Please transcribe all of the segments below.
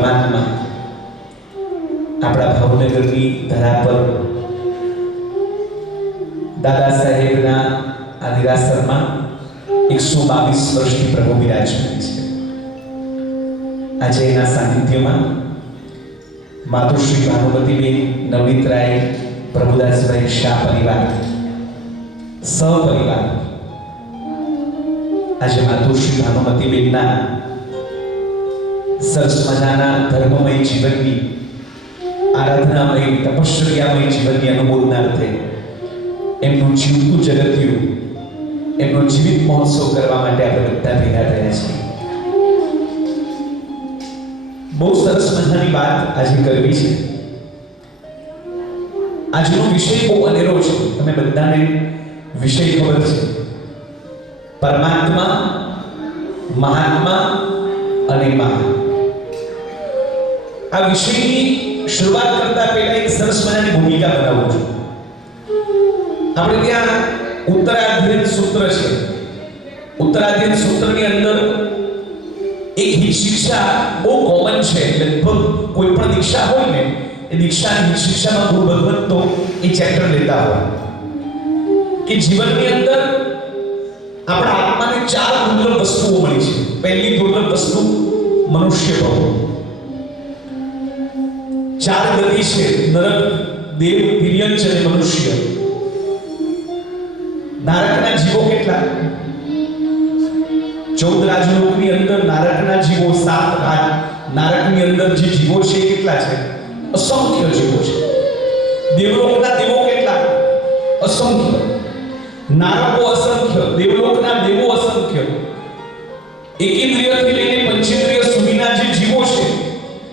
પરમાત્મા આપણા ભાવનગરની ધરા પર દાદા સાહેબના આદિરાસરમાં 122 વર્ષથી પ્રભુ બિરાજમાન છે. આજે એના સાનિધ્યમાં માતુશ્રી ભાનુમતીબેન, નવનીતરાય, પ્રભુદાસભાઈ શાહ પરિવાર સહપરિવાર આજે માતુશ્રી ભાનુમતીબેનના સરસ મજાના ધર્મમય જીવનની, આરાધનામય, તપશ્ચર્યામય જીવનની અનુમોદનાર્થે એમનું જીવતું જગત્યું, એમનો જીવિત મહોત્સવ કરવા માટે આપણે બધા ભેગા થયા છીએ. બહુ સરસ મજાની વાત આજે કરવી છે. આજનો વિષય બહુ અનેરો છે. તમે બધાને વિષય ખબર છે. પરમાત્મા, મહાત્મા અને મહાન. આ વિષયની શરૂઆત કરતા પહેલા એક સરસ મજાની ભૂમિકા બનાવું છું. આપણે ત્યાં ઉત્તરાધ્યયન સૂત્ર છે. ઉત્તરાધ્યયન સૂત્રની અંદર એક હિત શિક્ષા બહુ કોમન છે. લગભગ કોઈ પણ દીક્ષા હોય ને, એ દીક્ષાની હિત શિક્ષામાં ગુરુ ભગવંત તો એ ચેપ્ટર લેતા હોય કે જીવનની અંદર આપણા આત્માને 4 દુર્લભ વસ્તુઓ મળી છે. પહેલી દુર્લભ વસ્તુ મનુષ્ય ભાવ. 4 ગતિ છે: નરક, દેવ, તિર્યંચ અને મનુષ્ય. નારકના જીવો કેટલા? 14 રાજલોકની અંદર નારકના જીવો 7 રાજ. નારકની અંદર જે જીવો છે કેટલા છે? અસંખ્ય જીવો છે. દેવલોકના દેવો કેટલા? અસંખ્ય. નારકો અસંખ્ય, દેવલોકના દેવો અસંખ્ય. એકેન્દ્રિયથી લઈને પંચેન્દ્રિય સુધીના જે જીવો છે,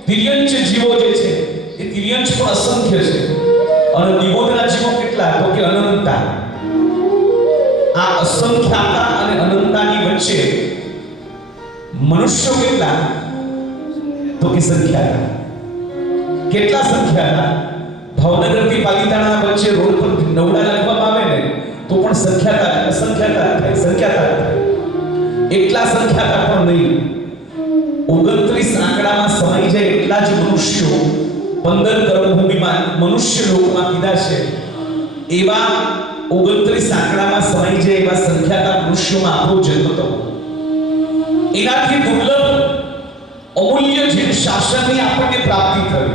તિર્યંચ જીવો જે છે, એ તિર્યંચ પણ અસંખ્ય છે. અને નિબોધના જીવો કેટલા? તો કે અનંતા. આ અસંખ્યાતા અને અનંતાની વચ્ચે મનુષ્યો કેટલા? તો કે સંખ્યાતા. કેટલા સંખ્યાતા? ભાવનગરથી પાલિતાણા વચ્ચે રોડ પર નવડા લખવામાં આવે ને તો પણ સંખ્યાતા, અસંખ્યાતા થાય, સંખ્યાતા થાય. એટલા સંખ્યાતા પણ નહીં. 29 આંકડામાં સમાઈ જાય એટલા જ મનુષ્યો 15 કર્મભૂમિમાં મનુષ્ય લોકમાં કીધા છે. એવા 29 આંકડામાં સમાઈ જાય એવા સંખ્યાતા મનુષ્યોમાં આપણો જન્મ થયો. એનાથી દુર્લભ અમૂલ્ય જીવ શાસનની આપણને પ્રાપ્તિ થઈ.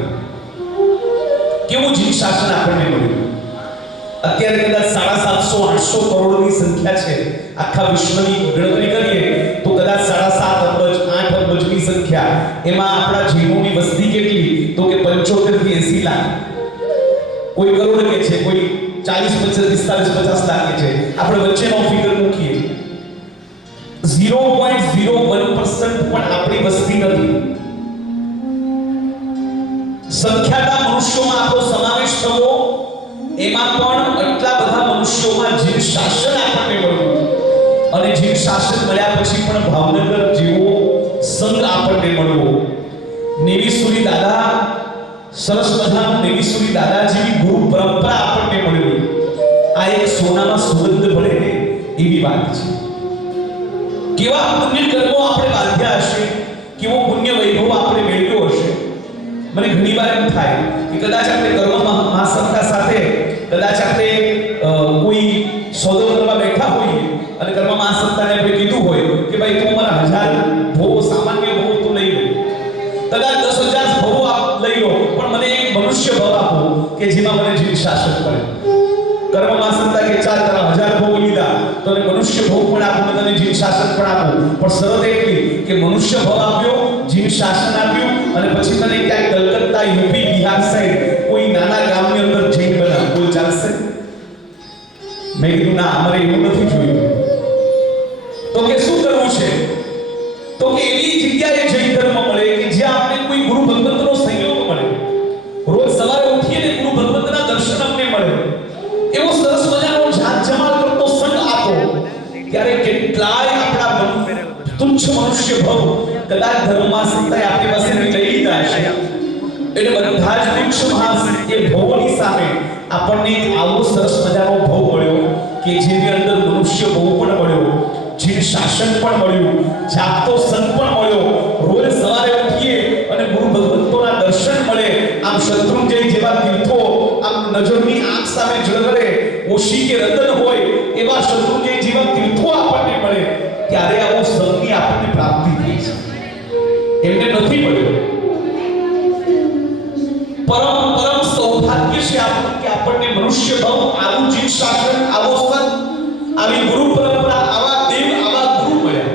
કેવું જીવ શાસન આપણને મળ્યું? અત્યારે કદાચ 750-800 કરોડની સંખ્યા છે. આખા વિશ્વની ગણતરી કરીએ તો કદાચ 7.5 અબજ 8 અબજની સંખ્યા. એમાં આપણા જીવોની વસ્તી કેટલી? તો કે 75 થી 80 લાખ. કોઈ કરોડ કે છે, કોઈ 40, 45, 50 લાખ કે છે. આપણે વચ્ચેનો ફિગર મૂકીએ 0.01% પણ આપણી વસ્તી નથી. સંખ્યાતા મનુષ્યોમાં આપણો સમાવેશ થવો, એમાં પણ આટલા બધા મનુષ્યોમાં જીવ શાસન આપણને મળ્યું. અને જીવ શાસન મળ્યા પછી પણ ભાવનગર જેવો સંઘ આપણને મળ્યો. નેવીસુરી દાદા, સરસ મજાનું નેવીસુરી દાદા જેવી ગુરુ પરંપરા આપણને મળી. આ એક સોનામાં સુગંધ ભળે ને એવી વાત છે. કેવા પુણ્ય કર્મો આપણે બાંધ્યા હશે, કેવો પુણ્ય વૈભવ આપણે મેળવ્યો હશે. મને ઘણી વાર એમ થાય કે કદાચ આપણે કર્મ મહાસત્તા સાથે કદાચ આપણે કોઈ સોદો કરવા બેઠા હોઈએ અને કર્મ મહાસત્તાને આપણે કીધું હોય કે ભાઈ તું અમારા 1000 ભોગ, સામાન્ય ભોગ તું લઈ લે, કદાચ 10,000 ભોગ આપ લઈ લો, પણ મને એક મનુષ્ય ભાવ આપો કે જેમાં મને જીવ શાસન કરે. કર્મ મહાસત્તા કે 4,000 ભોગ લીધા તો મને મનુષ્ય ભોગ પણ આપો, તને જીવ શાસન પણ આપો. પણ શરત એટલી કે મનુષ્ય ભાવ આપ્યો, જીવ શાસન આપ્યું, અને પછી તને ક્યાંક કલકત્તા, યુપી, બિહાર સાઈડ કોઈ નાના ગામની અંદર જઈને બનાવ. કોઈ ચાલશે? મેં કીધું ના, અમારે એવું નથી જોયું. તો કે શું કરવું છે? તો કે એવી જગ્યાએ જૈન ધર્મ મળે કે જ્યાં આપણે કોઈ ગુરુ ભગવંતનો સંયોગ મળે. રોજ સવારે ઉઠીએ ને ગુરુ ભગવંતના દર્શન અમને મળે. એવો સરસ મજાનો જાત જમાલ કરતો સંગ આપો. ત્યારે કેટલાય આપણા તુચ્છ મનુષ્ય ભવ કદાચ ધર્મમાં સંતાય આપણી પાસે લઈ લીધા છે. એટલે બધા જ તુચ્છ મહાસ એ ભવોની સામે આપણને આવો સરસ મજાનો ભવ મળ્યો કે જેની અંદર મનુષ્ય ભવ પણ મળ્યો, જીવ શાસન પણ મળ્યું, જાગતો સંત પણ મળ્યો. રોજ સવારે ઉઠીએ અને ગુરુ કોશી કે રતન હોય એવા શત્રુંજય જેવા તીર્થો આપણને મળે ત્યારે આવો સંતની આપણને પ્રાપ્તિ થઈ છે. એમને નથી મળ્યો. પરમ સૌભાગ્ય છે આપણું કે આપણને મનુષ્ય ભાવ, આવું જીવ શાસન, આવો સંત, આવી ગુરુ પરંપરા, આવા દેવ, આવા ગુરુ મળ્યા.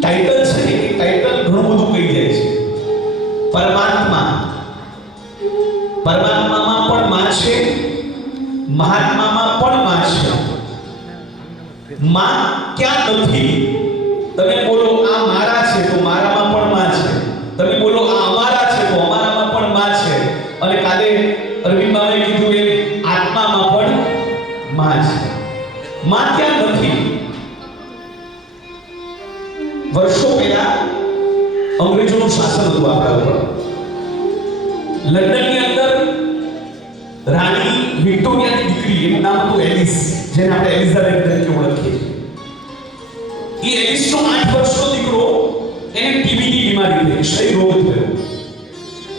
ટાઇટલ છે ને, એ ટાઇટલ ઘણું બધું કહી જાય છે. પરમાત્મામાં પણ માં છે, મહાત્મામાં પણ માં છે. માં ક્યાં નથી? તમે બોલો આ મારા છે તો મારામાં પણ માં છે. તમે બોલો આ અમારા છે તો અમારામાં પણ માં છે. અને કાલે અરવિંદ બાબાએ કીધું એ આત્મામાં પણ માં છે. માં ક્યાં નથી? વર્ષો પહેલા અંગ્રેજોનું શાસન હતું આપણા ઉપર. લંડનની અંદર રાણી વિક્ટોરિયાની દીકરી, એનું નામ હતું એલિસ, જેને આપણે એલિઝાબેથ તરીકે ઓળખીએ છીએ. એ એલિસનો 8 વર્ષનો દીકરો, એને ટીબીની બીમારી થઈ, ક્ષય રોગ થયો.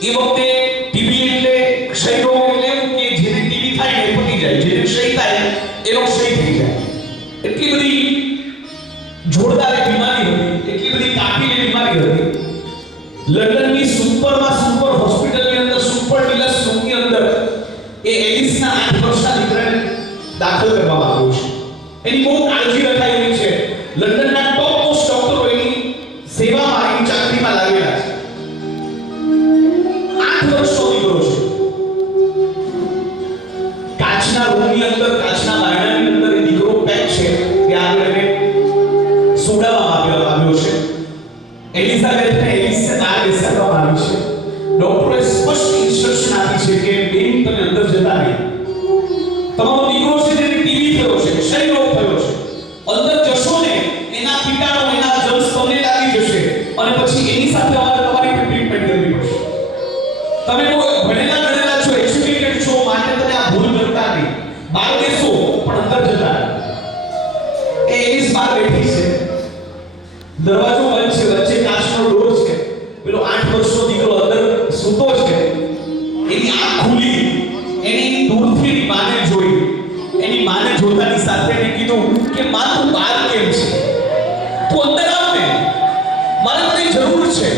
એ વખતે ટીબી એટલે ક્ષય રોગ એટલે એવું કે જેને ટીબી થાય એ પતી જાય, જેને ક્ષય થાય એનો ક્ષય થઈ જાય. એટલી બધી જોરદાર બીમારી હતી, એટલી બધી કાપીની બીમારી હતી. લંડનની સુપરમાં સુપર હોસ્પિટલની અંદર, સુપર ડિલક્સ રૂમની અંદર એ એલિસના 8 વર્ષના દીકરાને દાખલ કરવામાં આવ્યો છે. એની બહુ કાળજી રખાયેલી છે. લંડનના ટોપ મોસ્ટ ડોક્ટરો એની સેવામાં, એની ચાકરીમાં લાગેલા છે. 8 વર્ષનો દીકરો છે. કાચના રૂમની અંદર, કાચના બારણાની અંદર એ દીકરો પેક છે. ત્યાં આગળ એને સુડાવવામાં આવ્યો છે. એલિઝાબેથને એલિસને બહાર બેસાડવામાં આવી છે. ડોક્ટરે સ્પષ્ટ ઇન્સ્ટ્રક્શન આપી છે કે બેન તમે અંદર જતા નહીં. તમારો દીકરો છે જેને ટીબી થયો છે, ક્ષય રોગ થયો છે. અંદર જશો ને એના કીટાણુ, એના જર્મ્સ તમને લાગી જશે અને પછી એની સાથે તમારી ટ્રીટમેન્ટ કરવી પડશે. તમે ભણેલા ગણેલા છો, એજ્યુકેટેડ છો, માટે તમે આ ભૂલ કરતા નહીં. બહાર બેસો પણ અંદર જતા નહીં. એ એલિસ બહાર બેઠી છે. દરવાજો બંધ છે, વચ્ચે કાચનો ડોર છે. પેલો 8 વર્ષનો દીકરો અંદર સૂતો છે. એની આંખ ખુલી, એની દૂરથી એની માને જોઈ. એની માને જોતાની સાથે એને કીધું કે માં તું બહાર કેમ છે? તું અંદર આવ ને, મારે તારી જરૂર છે.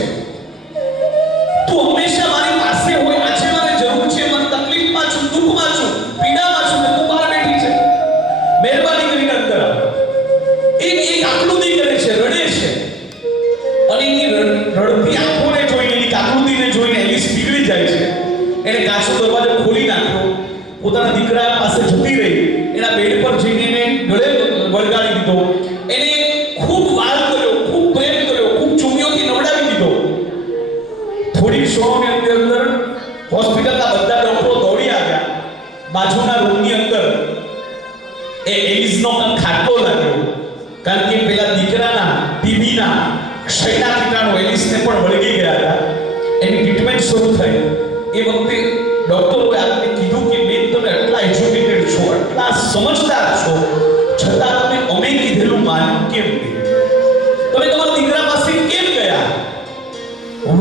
તું હંમેશા મારી પાસે હોય. આજે મારે જરૂર છે, મને તકલીફમાં છું, દુઃખમાં છું, પીડામાં છું, તું બહાર બેઠી છે. મહેરબાની કરીને અંદર આવ. એક આકૃતિ કરે છે, રડે છે. અને એની રડતી આંખોને જોઈને, એની આકૃતિને જોઈને એલિસ પીગળી જાય છે. એને કાચનો દરવાજો ખોલી નાખ્યો, પોતાના દીકરા પાસે જતી રહી. એના બેડ પર જઈને એને ગળે વળગાડી દીધો. એને ખૂબ વાલ કર્યો, ખૂબ પ્રેમ કર્યો, ખૂબ ચૂમીઓથી નવડાવી દીધો. થોડી ક્ષણોની અંદર હોસ્પિટલના બધા ડોક્ટરો દોડી આવ્યા. બાજુના રૂમની અંદર એ એલિસનો ખાટલો લાગ્યો. કારણ કે પેલા દીકરાના ટીબીના ક્ષયના કીટાણુ એલિસને પણ વળગી ગયા હતા. એની ટ્રીટમેન્ટ શરૂ થઈ. એ વખતે ડોક્ટરોએ આપણને કીધું કે બેન તમે આટલા એજ્યુકેટેડ છો, આટલા સમજદાર છો, છતાં તમે અમે કીધેલું માન્યું કેમ નહીં? તમે તમારા દીકરા પાસે કેમ ગયા?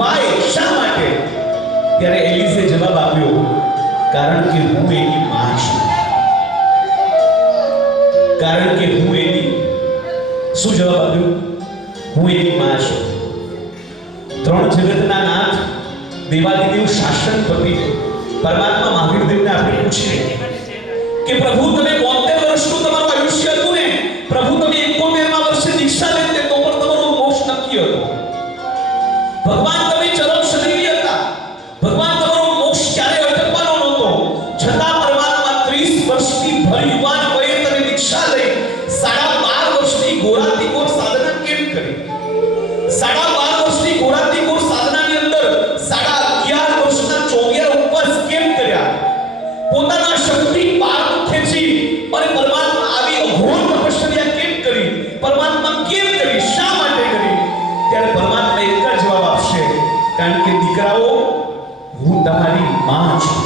વાય, શા માટે? ત્યારે એલિસે જવાબ આપ્યો, કારણ કે હું એની માં છું. કારણ કે હું એની શું જવાબ આપ્યો? હું એની માં છું. 3 જગતના નાથ, દેવાદિદેવ, શાસનપતિ પરમાત્મા મહાવીરદેવને આપણે પૂછીએ કે પ્રભુ તમે 72 વર્ષનું તમારું આયુષ્ય હતું ને, પ્રભુ તમે 71મા વર્ષે દીક્ષા લેતે તો પણ તમારો મોક્ષ નક્કી હતો. ભગવાન તમે ચરમ શરીરી હતા. ભગવાન તમારો મોક્ષ ક્યારે અટકવાનો નહોતો. છતાં પરમાત્મા 30 વર્ષની ભર યુવાન વયે તમે દીક્ષા લઈ 12.5 વર્ષની ગોરાતીકોર સાધના કેમ કરી? 12.5 વર્ષની ગોરાતીકોર સાધનાની અંદર 11.5 વર્ષના 24 ઉપવાસ કેમ કર્યા? પોતાના શક્તિ પાર ખેંચી અને પરમાત્મા આવી અઘોર તપશ્ચર્યા કેમ કરી? પરમાત્મા કેમ કરી? શા માટે કરી? ત્યારે પરમાત્મા એક જ જવાબ આપશે, કારણ કે દીકરાઓ હું તમારી માં છું.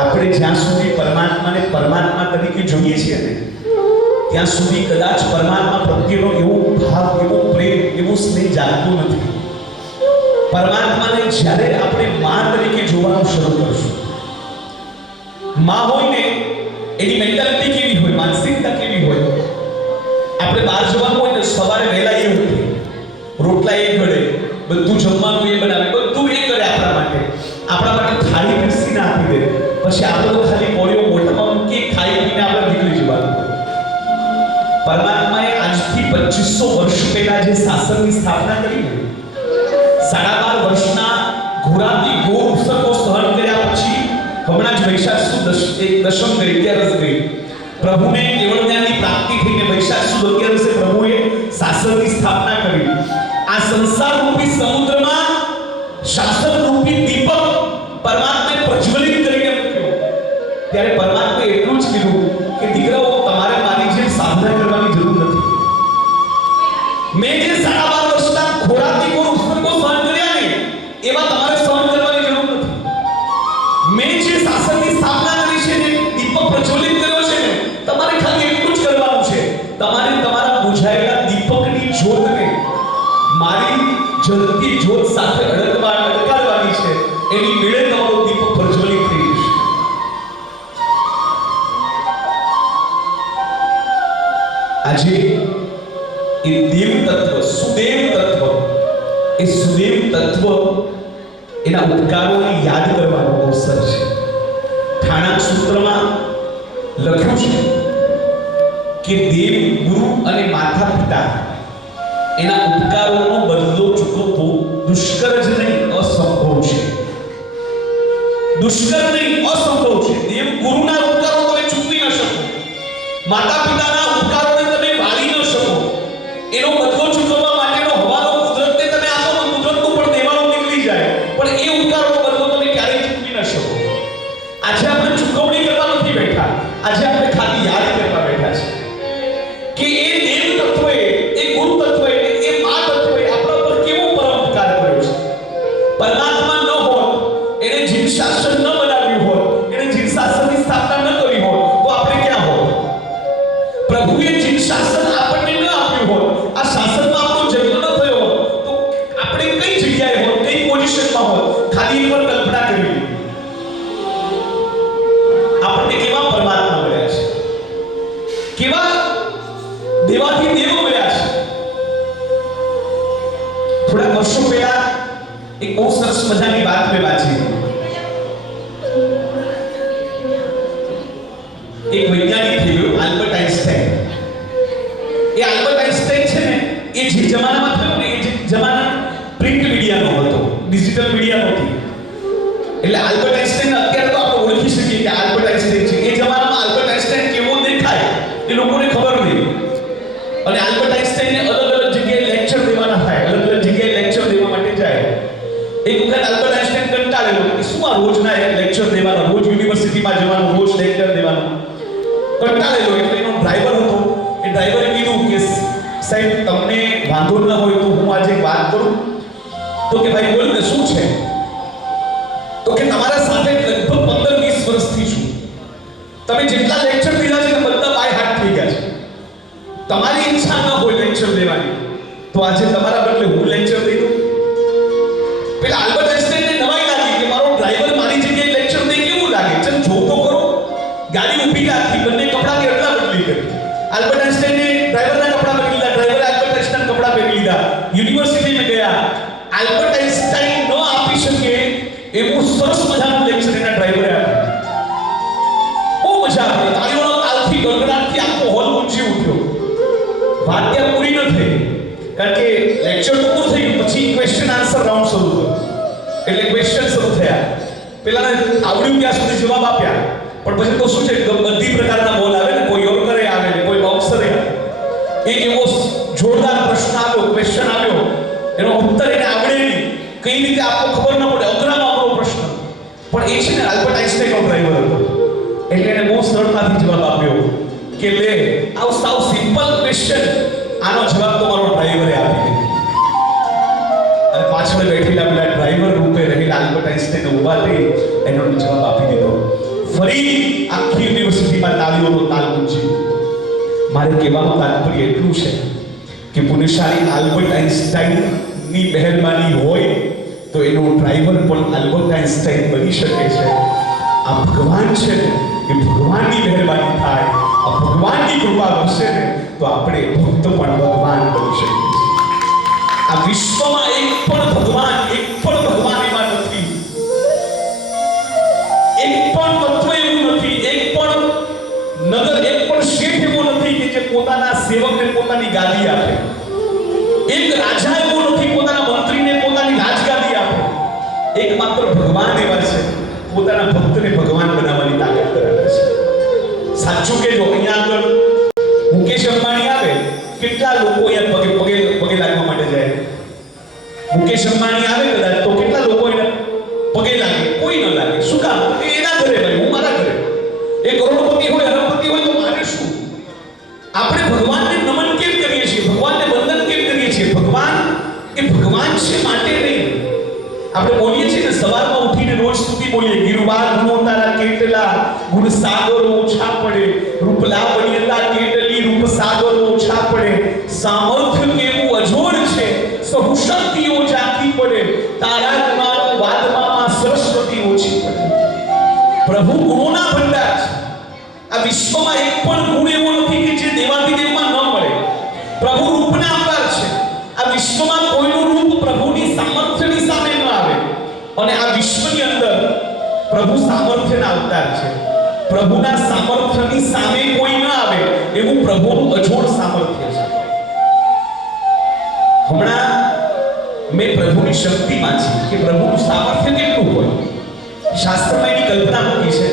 આપણે જ્યાં સુધી પરમાત્માને પરમાત્મા તરીકે જોઈએ છીએ ને, ત્યાં સુધી કદાચ પરમાત્મા પ્રત્યેનો એવો ભાવ, એવો પ્રેમ, એવો સ્નેહ જાગતો નથી. પરમાત્માને જ્યારે આપણે માં તરીકે જોવાનું શરૂ કરશું, માં હોય ને એની મેન્ટાલિટી કેવી હોય, માનસિકતા કેવી હોય. આપણે બહાર જવાનું હોય ને સવારે વહેલા એ ઉઠે, રોટલા એ ઘડે, બધું જમવાનું એ બનાવે, બધું એ કરે આપણા માટે થાળી પીરસીને આપી દે. પછી આપણે તો ખાલી કોળીઓ મોઢામાં મૂકી ખાઈ પીને આપણે નીકળી જવાનું. પરમાત્માએ આજથી 2500 વર્ષ પહેલા જે શાસનની સ્થાપના કરી ને, 12.5 વર્ષના ઘોરાથી ઘોર ઉત્સર્ગો સહન કર્યા પછી હમણાં જ વૈશાખ સુદ દશમ ગઈ, 11 ગઈ, પ્રભુને કેવળ જ્ઞાનની પ્રાપ્તિ થઈને વૈશાખ સુદ 11 પ્રભુએ શાસનની સ્થાપના કરી. આ સંસાર રૂપી સમુદ્રમાં શાસન રૂપી દીપક પરમાત્માએ પ્રજ્વલિત કરીને મૂક્યો. ત્યારે પરમાત્માએ એટલું જ કીધું કે દીકરાઓ, તમારે મારી જેમ સાધના કરવાની જરૂર નથી. મેં જે 12.5 વર્ષના ખોરાકથી કોઈ ઉત્સર્ગો સહન કર્યા ને, એવા તમારે સહન કરવાની જરૂર નથી. મેં જે શાસનની સ્થાપના કરી છે ને, દીપક પ્રજ્વલિત કર્યો છે ને, તમારે ખાલી એટલું જ કરવાનું છે. તમારે તમારા બુઝાયેલા દીપકની જ્યોતને મારી જલતી જ્યોત સાથે અડકાવવાની છે. એની મેળે તમારો દીપક પ્રજ્વલિત થઈ જશે. આજે એ દેવ તત્વ, સુદેવ તત્વ, એ સુદેવ તત્વ એના ઉપકારોને યાદ કરવાનો અવસર છે. ઠાણા સૂત્રમાં લખ્યું છે કે દેવ, ગુરુ અને માતા પિતા એના ઉપકારોનો બદલો ચૂકવવો દુષ્કર જ નહીં, અસંભવ છે. દુષ્કર નહીં, અસંભવ છે. દેવ ગુરુના ઉપકારો તમે ચૂકવી ન શકો, માતા પિતાના ઉપકારોને તમે વાળી ન શકો. એનો બદલો ચૂકવવા માટેનો હવાલો કુદરતને તમે આપો તો કુદરતનું પણ દેવાનું નીકળી જાય, પણ એ ઉપકારોનો બદલો તમે ક્યારેય ચૂકવી ન શકો. આજે આપણે ચૂકવણી કરવા નથી બેઠા, આજે આપણે ખાલી યાદ કરવા બેઠા છે કે એ દેવ તત્વએ, એ ગુરુ તત્વએ, એ મા તત્વએ આપણા પર કેવો પરમ ઉપકાર કર્યો છે. પરમાત્મા ન હોત, એને જીવ શાસન ન બનાવ્યું હોત, એને જીવ શાસનની સ્થાપના ન કરી હોત, તો આપણે ક્યાં હોત? પ્રભુએ જીવ શાસન આપણને ન આપ્યું હોત, આ શાસનમાં આપણો જન્મ ન થયો હોત, તો આપણે કઈ જગ્યાએ હોત, કઈ પોઝિશનમાં હોત? ખાલી એકવાર કલ્પના કરવી. આપણને કેવા પરમાત્મા મળ્યા છે, કેવા દેવાથી દેવો મળ્યા છે. થોડા વર્ષો પહેલા એક બહુ સરસ મજાની વાત મેં વાંચી. એક વૈજ્ઞાનિક થયો આલ્બર્ટ આઇન્સ્ટાઈન. એ આલ્બર્ટ આઇન્સ્ટાઈન છે ને, એ જે જમાનામાં થયો ને, એ જે જમાના પ્રિન્ટ મીડિયાનો હતો, ડિજિટલ મીડિયા નહોતી. એટલે આલ્બર્ટ આઇન્સ્ટાઈન અત્યારે તો આપણે ઓળખી શકીએ કે આલ્બર્ટ આઇન્સ્ટાઈન છે. એ જમાનામાં આલ્બર્ટ આઇન્સ્ટાઈન કેવો દેખાય એ લોકોને ખબર નહીં. અને આલ્બર્ટ આઇન્સ્ટાઈને અલગ અલગ જગ્યાએ લેક્ચર દેવાના થાય, અલગ અલગ જગ્યાએ લેક્ચર દેવા માટે જાય. એક વખત આલ્બર્ટ આઇન્સ્ટાઈન કંટાળેલો કે શું આ રોજના લેક્ચર દેવાનો, રોજ યુનિવર્સિટીમાં જવાનું, રોજ લેક્ચર દેવાનું. કંટાળેલો એટલે એનો ડ્રાઈવર હતો. એ ડ્રાઈવરે કીધું કે સાહેબ, તમને વાંધો ન હોય તો હું આજે વાત કરું. તો કે ભાઈ બોલ ને, શું છે? તો કે તમારા સાથે લગભગ 15-20 વર્ષથી છું. તમે જેટલા લેક્ચર દીધા છે ને બધા બાય હાર્ટ થઈ ગયા છે. તમારી ઈચ્છા ન હોય લેક્ચર દેવાની, તો આજે તમારા બદલે હું લેક્ચર દઈ દઉં. પેલા આલ્બર્ટ આઇન્સ્ટાઈને નવાઈ લાગી કે મારો ડ્રાઈવર મારી જગ્યાએ લેક્ચર દે, કેવું લાગે? ચલ જો તો કરો. ગાડી ઊભી રાખી, બંને કપડાં કેટલા બદલી કરી. આલ્બર્ટ આઇન્સ્ટાઈને ડ્રાઈવરના કપડાં બદલી લીધા, ડ્રાઈવરે આલ્બર્ટ આઇન્સ્ટાઈન કપડાં પહેરી લીધા, યુનિવર્સિટીમાં ગયા. આલ્બર્ટ આઇન્સ્ટાઈન ન આપી શકે એવું સરસ મજાનું લેક્ચર એના ડ્રાઈવરે આપ્યું. બહુ મજા આવી. તાળીઓના તાલથી, ગણગણાટથી આખો હોલ ઊંચી ઉઠ્યો. વાત ત્યાં પૂરી ન થઈ, કારણ કે લેક્ચર તો પૂરું થઈ ગયું. પછી ક્વેશ્ચન આન્સર રાઉન્ડ શરૂ થયો. એટલે ક્વેશ્ચન શરૂ થયા. પેલાને આવડ્યું ત્યાં સુધી જવાબ આપ્યા, પણ પછી તો શું છે, બધી પ્રકારના બોલ આવે ને, કોઈ યોર્કરે આવે ને, કોઈ બોક્સરે આવે. એક એવો જોરદાર પ્રશ્ન આવ્યો, ક્વેશ્ચન આવ્યો, એનો ઉત્તર એને આવડે નહીં, કઈ રીતે આપવો ખબર ન પડે, અઘરામાં અઘરો પ્રશ્ન. પણ એ છે ને આલ્બર્ટ આઇન્સ્ટાઈનનો ડ્રાઈવર હતો, એટલે એને બહુ સરળતાથી જવાબ આપ્યો કે લે, આવ સાવ સિમ્પલ ક્વેશ્ચન, આનો જવાબ તો મારો ડ્રાઈવરે આપી દીધો. અને પાછળ બેઠેલા પેલા ડ્રાઈવર રૂપે રહેલા આલ્બર્ટ આઇન્સ્ટાઈને ઊભા થઈ એનો જવાબ આપી દીધો. ફરી આખી યુનિવર્સિટીમાં તાળીઓનો તાલ ગુંજી. મારે કહેવાનું તાત્પર્ય એટલું છે કે પુણ્યશાળી આલ્બર્ટ આઇન્સ્ટાઈનની મહેરબાની હોય તો એનો ડ્રાઈવર પણ આલ્બર્ટ આઇન્સ્ટાઈન બની શકે છે. આ ભગવાન છે ને, એ ભગવાનની મહેરબાની થાય, આ ભગવાનની કૃપા હશે ને, તો આપણે ભક્ત પણ ભગવાન બની શકીએ છીએ. આ વિશ્વમાં એક પણ ભગવાન એમાં નથી, એક પણ તત્વ એવું નથી, એક પણ નગર, એક પણ શેઠ એવો નથી કે જે પોતાના સેવકને પોતાની ગાદી આપે. એક રાજા એવો નથી પોતાના મંત્રીને પોતાની રાજગાદી આપે. એકમાત્ર ભગવાન એવા છે, પોતાના ભક્તને ભગવાન બનાવવાની તાકાત ધરાવે છે. સાચું કે જો અહીંયા આગળ મુકેશ અંબાણી આવે, કેટલા લોકો અહીંયા પગે લાગવા માટે જાય? મુકેશ અંબાણી આવે કદાચ તો કેટલા લોકો એને પગે લાગે? કોઈ ન લાગે. શું કામ? એના ઘરે ભાઈ, હું મારા ઘરે. એ કરોડપતિ હોય, અરબપતિ હોય તો મારે શું? આપણે ભગવાનને નમન કેમ કરીએ છીએ? ભગવાનને વંદન કેમ કરીએ છીએ? ભગવાન એ ભગવાન છે માટે નહીં. આપણે બોલીએ છીએ ને સવારમાં ઉઠીને રોજ સ્તુતિ બોલીએ, ગિરવાર ગુણો તારા કેટલા, ગુણ સાગરો ઓછા પડે, રૂપ લાવણ્યતા કેટલી, રૂપ સાગરો ઓછા પડે, સામર્થ્ય કેવું અજોડ છે, સહુ શક્તિઓ જાતી પડે, તારા ગુણાનો વાદમાં સરસ્વતી ઓછી પડે. પ્રભુ ગુણોના ભંડાર છે. આ વિશ્વમાં એક પણ ગુણ એવો નથી કે જે દેવાધિદેવમાં ન મળે. પ્રભુ રૂપના અવતાર છે. આ વિશ્વમાં કોઈનું રૂપ પ્રભુની સામર્થ્યની સામે ન આવે. અને આ વિશ્વની અંદર પ્રભુ સામર્થ્યના અવતાર છે. પ્રભુના સામર્થ્યની સામે કોઈ ન આવે એવું પ્રભુનું અજોડ સામર્થ્ય છે. હમણાં મેં પ્રભુની શક્તિ વાંચી કે પ્રભુનું સામર્થ્ય કેટલું હોય. શાસ્ત્રમાં એની કલ્પના મૂકી છે.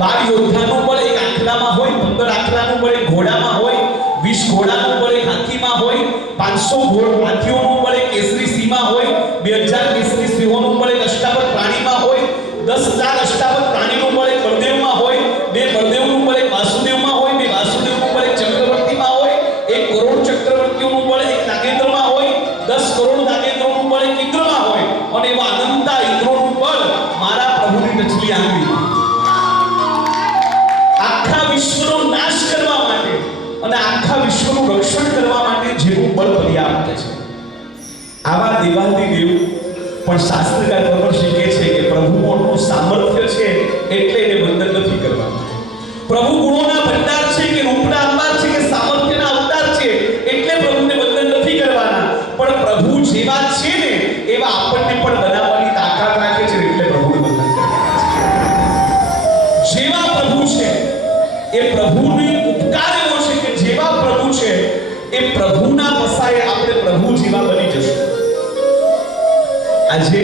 12 યોદ્ધાનું બળ એક આંખલામાં હોય, 15 આંખલાનું બળ એક ઘોડામાં હોય, 20 ઘોડાનું બળ એક હાથીમાં હોય, 500 હાથીઓનું બળ એક કેસરી સિંહમાં હોય, 2000 કેસરી સિંહોનું બળ એક અષ્ટાવક્ર પ્રાણીમાં હોય, 10,000 અષ્ટાવક્ર પ્રાણીનું બળ એક બળદેવમાં હોય, 2 બળદેવનું બળ એક વાસુદેવમાં હોય, 2 વાસુદેવનું બળ એક ચક્રવર્તીમાં હોય, 1 કરોડ ચક્રવર્તીઓનું બળ એક નાગેન્દ્રમાં હોય, 10 કરોડ નાગેન્દ્રોનું બળ એક ઇન્દ્રમાં હોય, અને એવા અનંતા ઇન્દ્રોનું બળ મારા પ્રભુની ટચલી આંગળીમાં. આખા વિશ્વનો નાશ કરવા માટે અને આખા વિશ્વનું રક્ષણ કરવા માટે જેવું બળ પર્યાપ્ત છે. આવા દેવાધિદેવ પણ શાસ્ત્રકાર ખબર શીખે છે કે પ્રભુનું સામર્થ્ય છે એટલે એને વંદન નથી કરવાનું. પ્રભુ ગુણોના ભંડાર છે કે રૂપના અવતાર છે કે સામર્થ્યના અવતાર છે એટલે પ્રભુને વંદન નથી કરવાના. પણ પ્રભુ જેવા છે ને એવા આપણને પણ બનાવવાની તાકાત રાખે છે એટલે પ્રભુને વંદન કરવાના છે. જેવા પ્રભુ છે એ પ્રભુની ઉપકાર એવો છે કે જેવા પ્રભુ છે એ પ્રભુના પસાએ આપણે પ્રભુ જેવા બની જશું. આજે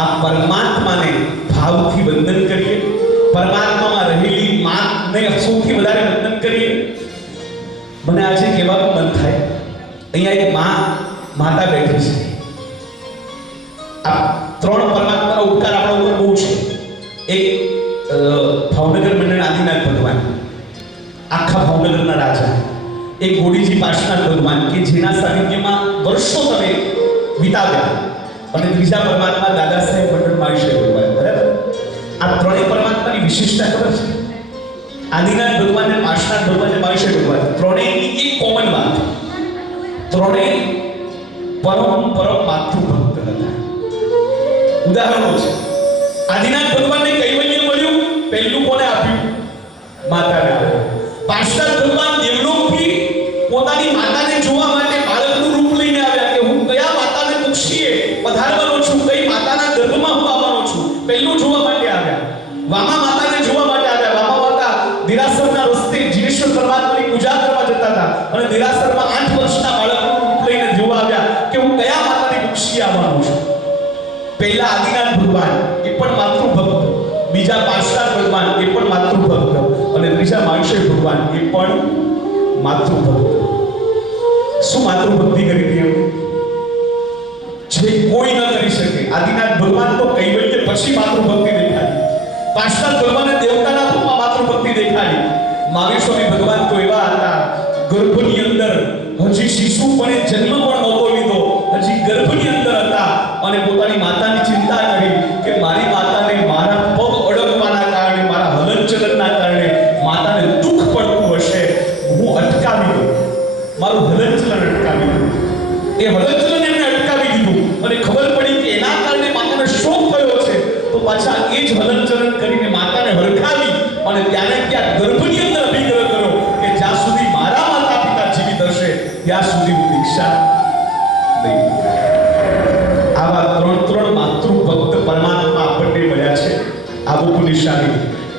આ પરમાત્માને ભાવથી વંદન કરીએ, પરમાત્મામાં રહેલી માને સૌથી વધારે વંદન કરીએ. મને આજે કહેવાનું મન થાય, અહીંયા એક માતા બેઠી છે. આ 3 પરમાત્માનો ઉપકાર આપણા ઉપર બહુ છે. એક ભાવનગર મંડળ આદિનાથ ભગવાન, આખા ભાવનગરના રાજા. એક ગોડીજી પાર્શ્વનાથ ભગવાન કે જેના સાનિધ્યમાં વર્ષો તમે વિતાવ્યા. અને ત્રીજા પરમાત્મા દાદા સાહેબ મંડળ માયુષ્ય ભગવાન. બરાબર? આ ત્રણેય પરમાત્માની વિશેષતા ખબર છે? આદિનાથ ભગવાન અને પાર્શ્વનાથ ભગવાન અને માયુષ્ય ભગવાન ત્રણેયની એક કોમન વાત, ત્રણેય પરમ માતૃભક્ત હતા. ઉદાહરણો છે. આદિનાથ ભગવાનને કૈવલ્ય મળ્યું, પહેલું કોને આપ્યું? માતાને આપ્યું. પાર્શ્વનાથ ભગવાન દેવલોકથી પોતાની માતાને જોવા માટે બાળકનું રૂપ લઈને આવ્યા કે હું કયા માતાને કુક્ષીએ પધારવાનો છું, કઈ માતાના ગર્ભમાં હું આવવાનો છું, પહેલું જોવા માટે આવ્યા. વામા માતાને જોવા માટે આવ્યા. વામા માતા દિરાસરના રસ્તે જીવેશ્વર પરમાત્માની પૂજા કરવા જતા હતા અને દિરાસરમાં 8 વર્ષના બાળકનું રૂપ લઈને જોવા આવ્યા કે હું કયા માતાને કુક્ષીએ આવવાનો છું. પહેલા આદિનાથ ભગવાન એ પણ માતૃભક્ત, બીજા પાર્શ્વનાથ ભગવાન એ પણ માતૃભક્ત, અને ત્રીજા માયુષ્ય ભગવાન એ પણ માતૃભક્ત. શું માતૃભક્તિ કરી હતી એમણે? જે કોઈ ન કરી શકે. આદિનાથ ભગવાન તો કૈવલ્ય પછી માતૃભક્તિ દેખાડી, પાર્શ્વનાથ ભગવાને દેવતાના રૂપમાં માતૃભક્તિ દેખાડી. મહાવીર સ્વામી ભગવાન તો એવા હતા, ગર્ભની અંદર હજી શિશુ પણ જન્મ પણ નહોતો લીધો, હજી ગર્ભની અંદર હતા અને પોતાની માતાની ચિંતા કરી કે મારી માતાને મારા પગ અડકવાના કારણે, મારા હલનચલનના કારણે માતાને દુઃખ પડતું હશે, હું અટકાવી દઉં, મારું હલનચલન અટકાવી દઉં. એ હલનચલન એમને અટકાવી દીધું અને ખબર પડી કે એના અને ત્યાંને ત્યાં ગર્ભની અંદર અભિગ્રહ કરો કે જ્યાં સુધી મારા માતા પિતા જીવિત હશે ત્યાં સુધી હું દીક્ષા નહીં. આવા ત્રણ માતૃ ભક્ત પરમાત્મા આપણને મળ્યા છે. આબુ નિશાની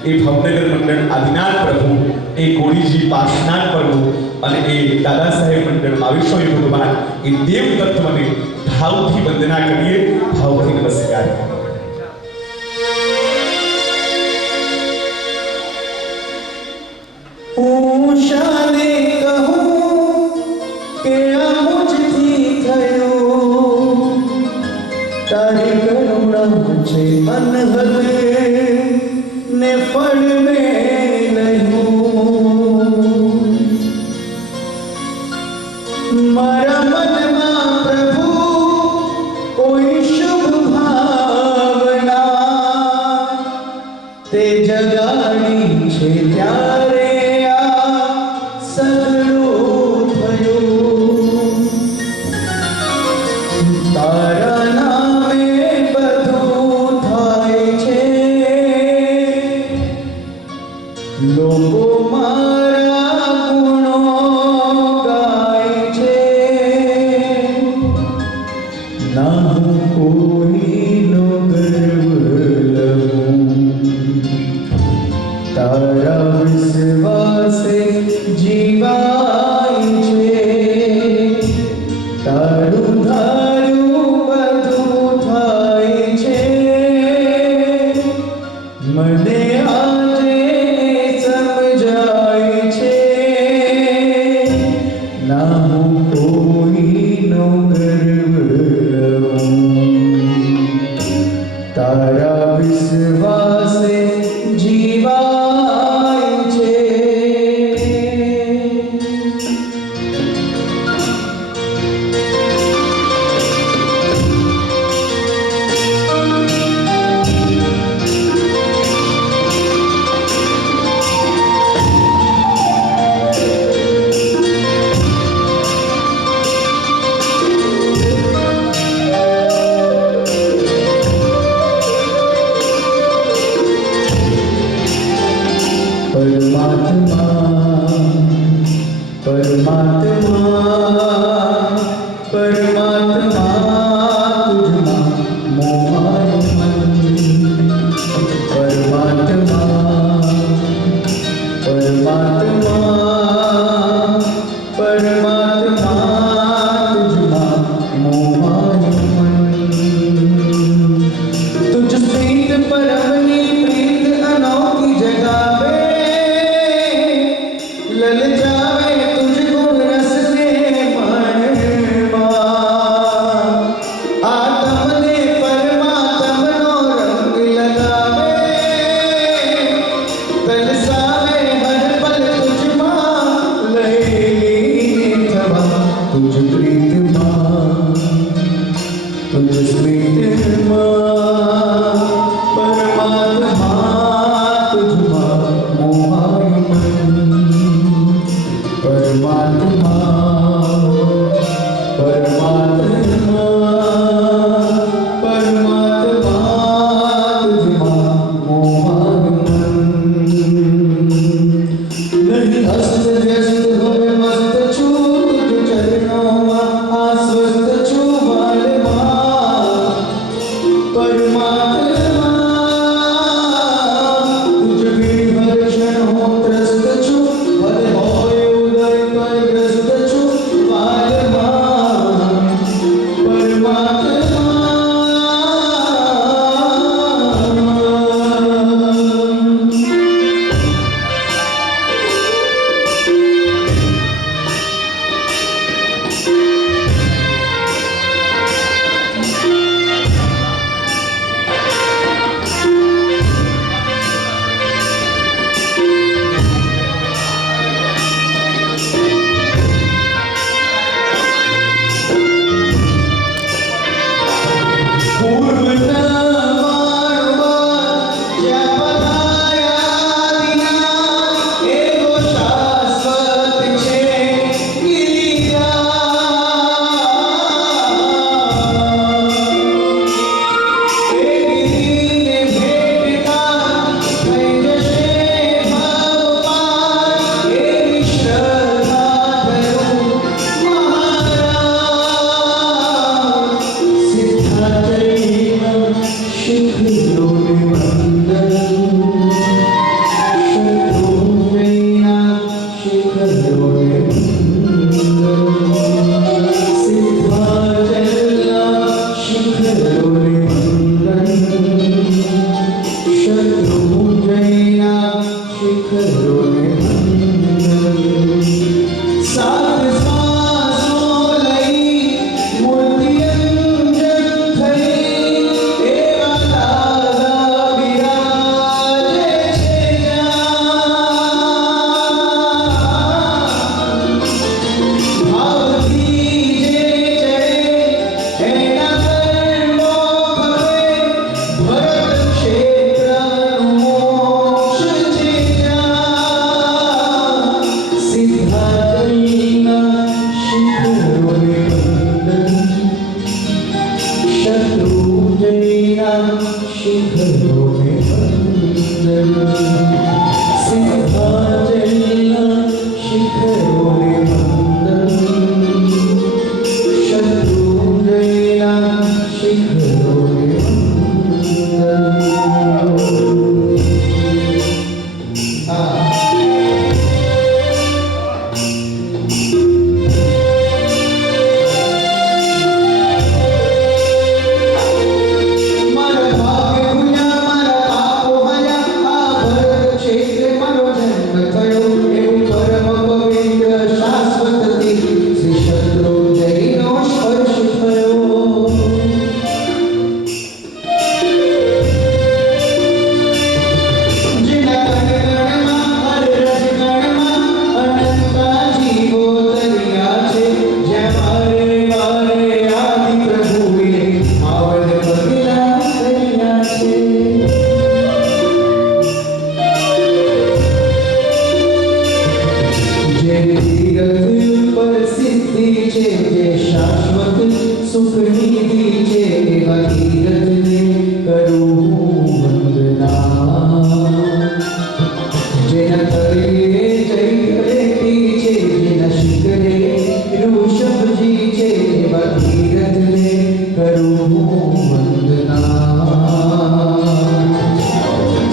એ ભાવનગર મંડળ આદિનાથ પ્રભુ, એ કોળીજી પાર્શનાથ પ્રભુ અને એ દાદા સાહેબ મંડળ માવિશ્વય ભગવાન, એ દેવ તત્વને ભાવથી વંદના કરીએ, ભાવથી નમસ્કાર. હું શાને કહું કે આ મુજથી થયું, તારી કરુણા છે અનહદ ને ફળ મેં લયું. મારા મનમાં પ્રભુ કોઈ શુભ ભાવના તે જગાડી છે ત્યારે સગળું થયું. તારા નામે બધું થાય છે, લોકો મારા ગુણો ગાય છે. ના હું કોઈનો ગર્વ લઉં, તારા વિશ્વાસે જીવાય છે. તારું ધારું બધું થાય છે, મને આજે સમજાય છે. ના હું કોઈનો ગર્વ લઉં, તારા વિશ્વાસે જીવાય છે. नहीं अस्त व्यस्त होवे मस्त छूट चरणों શિખરોને વંદન. સાત શ્વાસો લઈ મૂર્તિ અંજન થઈ એવા તારા બિરાજે છે જ્યાં. ભાવથી જે ચડે એના કર્મો ફલે. ભરત ક્ષેત્રનું મોક્ષ છે જ્યાં. સિદ્ધાચલના શિખરોને વંદન. શત્રુંજયના શિખરોને વંદન. સિદ્ધાચલના શિખરોને વંદન. શત્રુંજયના શિખરોને વંદન. મારા ભાગ્ય ગુણ્યા મારા પાપો હયા. આ ભરત ક્ષેત્રે મારો જન્મ થયો. એવું પરમ પવિત્ર શાશ્વતથી શ્રી શત્રુંજયનો સ્પર્શ થયો. જેના કણકણમાં રજકણમાં અનંતા જીવો તર્યા છે. જ્યાં વારે વારે આદિ પ્રભુએ આવડ પગલાં કર્યા છે. જે તીરથ ઉપર સિદ્ધિ છે, જે શાશ્વત સુખ નિધિ છે, એવા તીરથને કરું વંદના. જેના તળિયે ચૈત્રેટી છે, જેના શિખરે ઋષભજી છે, એવા તીરથને કરું વંદના.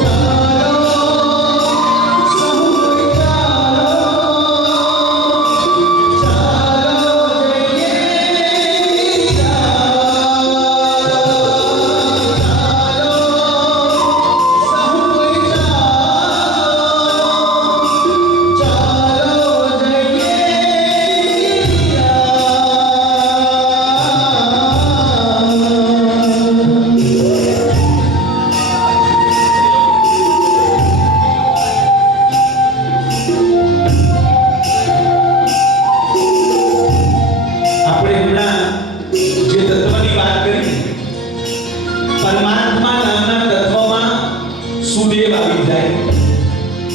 ચાલો સહુ કોઈ ચાલો જઈએ આપણે હમણાં જે તત્વની વાત કરી, પરમાત્મા નામના તત્વમાં સુદેવ આવી જાય,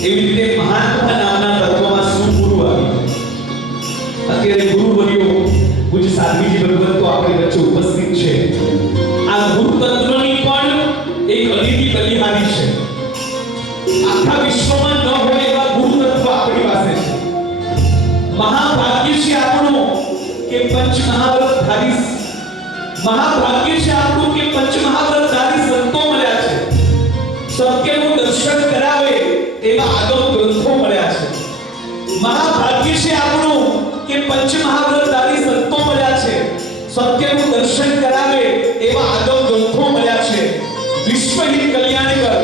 એવી રીતે મહાત્મા નામના તત્વમાં સુગુરુ આવી જાય. અત્યારે ગુરુ બન્યો પૂજ્ય સાધ્વીજી ભગવત તો આપણી વચ્ચે ઉપસ્થિત છે. આ ગુરુ તત્વની પણ એક અનિતિ કલ્યાણી છે. આખા વિશ્વમાં ન હોય એવા ગુરુ તત્વ આપણી પાસે છે. મહાભાગ્ય છે આપણું કે પંચમહાવ્રતધારી, મહાભાગ્ય છે આપણું કે પંચમહાવ્રતધારી સંતો મળ્યા છે. સત્યનું દર્શન કરાવે એવા આગમ ગ્રંથો મળ્યા છે. મહાભાગ્ય છે આપણું કે પંચમહાવ્રતધારી સંતો મળ્યા છે. સત્યનું દર્શન કરાવે એવા આગમ ગ્રંથો મળ્યા છે. વિશ્વહિત કલ્યાણકર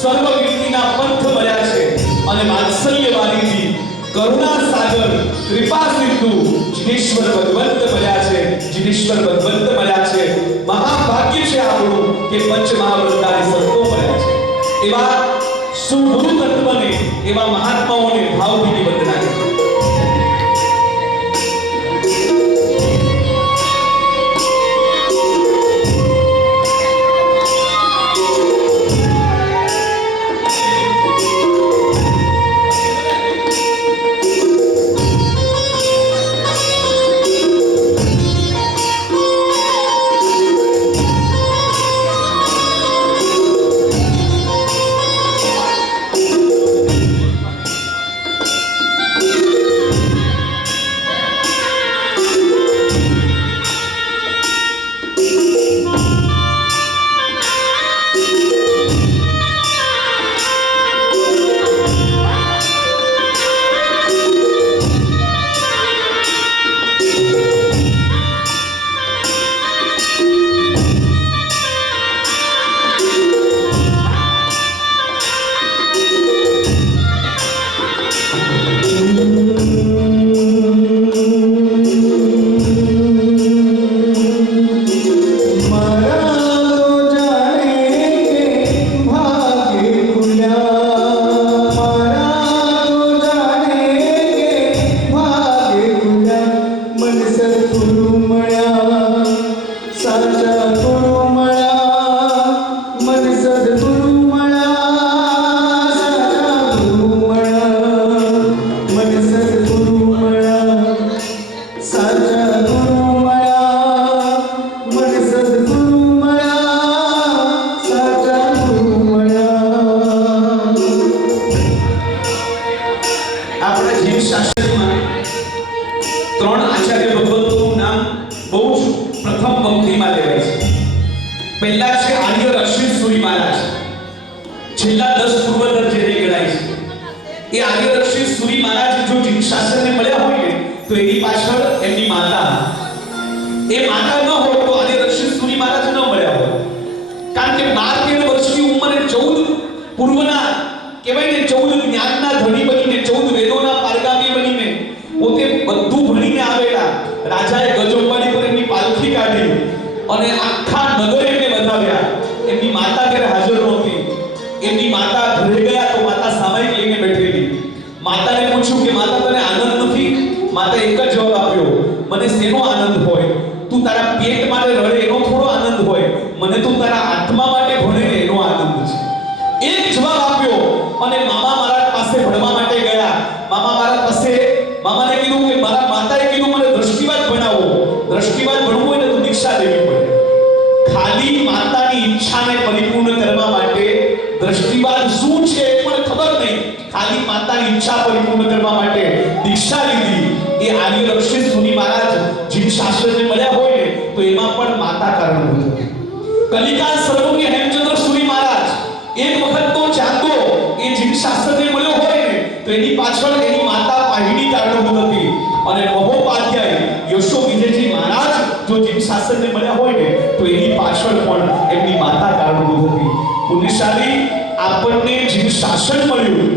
સર્વ કીર્તિના પંથ મળ્યા છે. અને વાત્સલ્યવાદીથી કરુણા સાગર કૃપા સિંધુ જિનેશ્વર ભગવંત મળ્યા છે. જિનેશ્વર ભગવંત મળ્યા છે. મહાભાગ્ય છે આપણું કે પંચમહાવ્રતધારી સંતો મળ્યા છે. એવા સુગુરુ તત્વને, એવા મહાત્માઓને ભાવભીની વંદના કરી. જીવ શાસ્ત્રમાં ત્રણ આચાર્ય ભગવંતોનું નામ બહુ જ પ્રથમ પંક્તિમાં લેવાય છે. પહેલા છે આર્ય અશ્વિન સુરી મહારાજ, છેલ્લા 10 પૂર્વધર જે ગણાય છે. એ આર્ય અશ્વિન સુરી મહારાજ જો જીવ શાસ્ત્રને મળ્યા હોય ને તો એની પાછળ એમની માતા, એ માતા ન હોય તો આર્ય અશ્વિન સુરી મહારાજ ન મળ્યા હોય. કારણ કે 12-13 વર્ષની ઉંમરે 14 પૂર્વના કહેવાય ને 14 જ્ઞાનના ધણી બનીને 14 વેદોના પારગામી બનીને પોતે બધું ભણીને આવેલા રાજાએ ગજોપાડી પર એમની પાલખી કાઢી અને આખા નગર એમને વધાવ્યા. એમની માતા ત્યારે હાજર નહોતી. એમની માતા ઘરે ગયા તો માતા સામાયિક લઈને બેઠેલી. માતાને પૂછ્યું કે માતા તને આનંદ નથી? માતા એક જ જવાબ આપ્યો, મને શેનો આનંદ હોય? તું તારા પેટ માટે રડે એનો થોડો આનંદ હોય, મને તું તારા આત્મા માટે ભણે ને એનો આનંદ છે. એક જવાબ આપ્યો અને મામા મહારાજ પાસે ભણવા માટે ગયા. મામા મહારાજ પાસે મામાને કીધું કે મારા માતાએ કીધું મને દ્રષ્ટિવાદ ભણાવો. દ્રષ્ટિવાદ ભણવું હોય ને તો દીક્ષા લેવી પડે. ખાલી માતાની ઈચ્છાને પરિપૂર્ણ કરવા માટે દ્રષ્ટિવાદ શું છે એ પણ ખબર નહીં, ખાલી માતાની ઈચ્છા પરિપૂર્ણ કરવા માટે દીક્ષા લીધી. એ આર્ય અશ્વિન સુની મહારાજ જીવ શાસ્ત્રને મળ્યા હોય ને તો એમાં પણ માતા કારણભૂત હતી. કલિકા સર્વજ્ઞ હેમચંદ્ર સુરી મહારાજ એક વખત તો જાગો એ જીવ શાસ્ત્રને મળ્યો હોય ને તો એની પાછળ એની માતા પાહિણી કારણભૂત હતી. અને મહોપાધ્યાય યશો વિજયજી મહારાજ જો જીવ શાસ્ત્રને મળ્યા હોય ને તો એની પાછળ પણ એમની માતા કારણભૂત હતી. પુણ્યશાળી આપણને જીવ શાસ્ત્ર મળ્યું,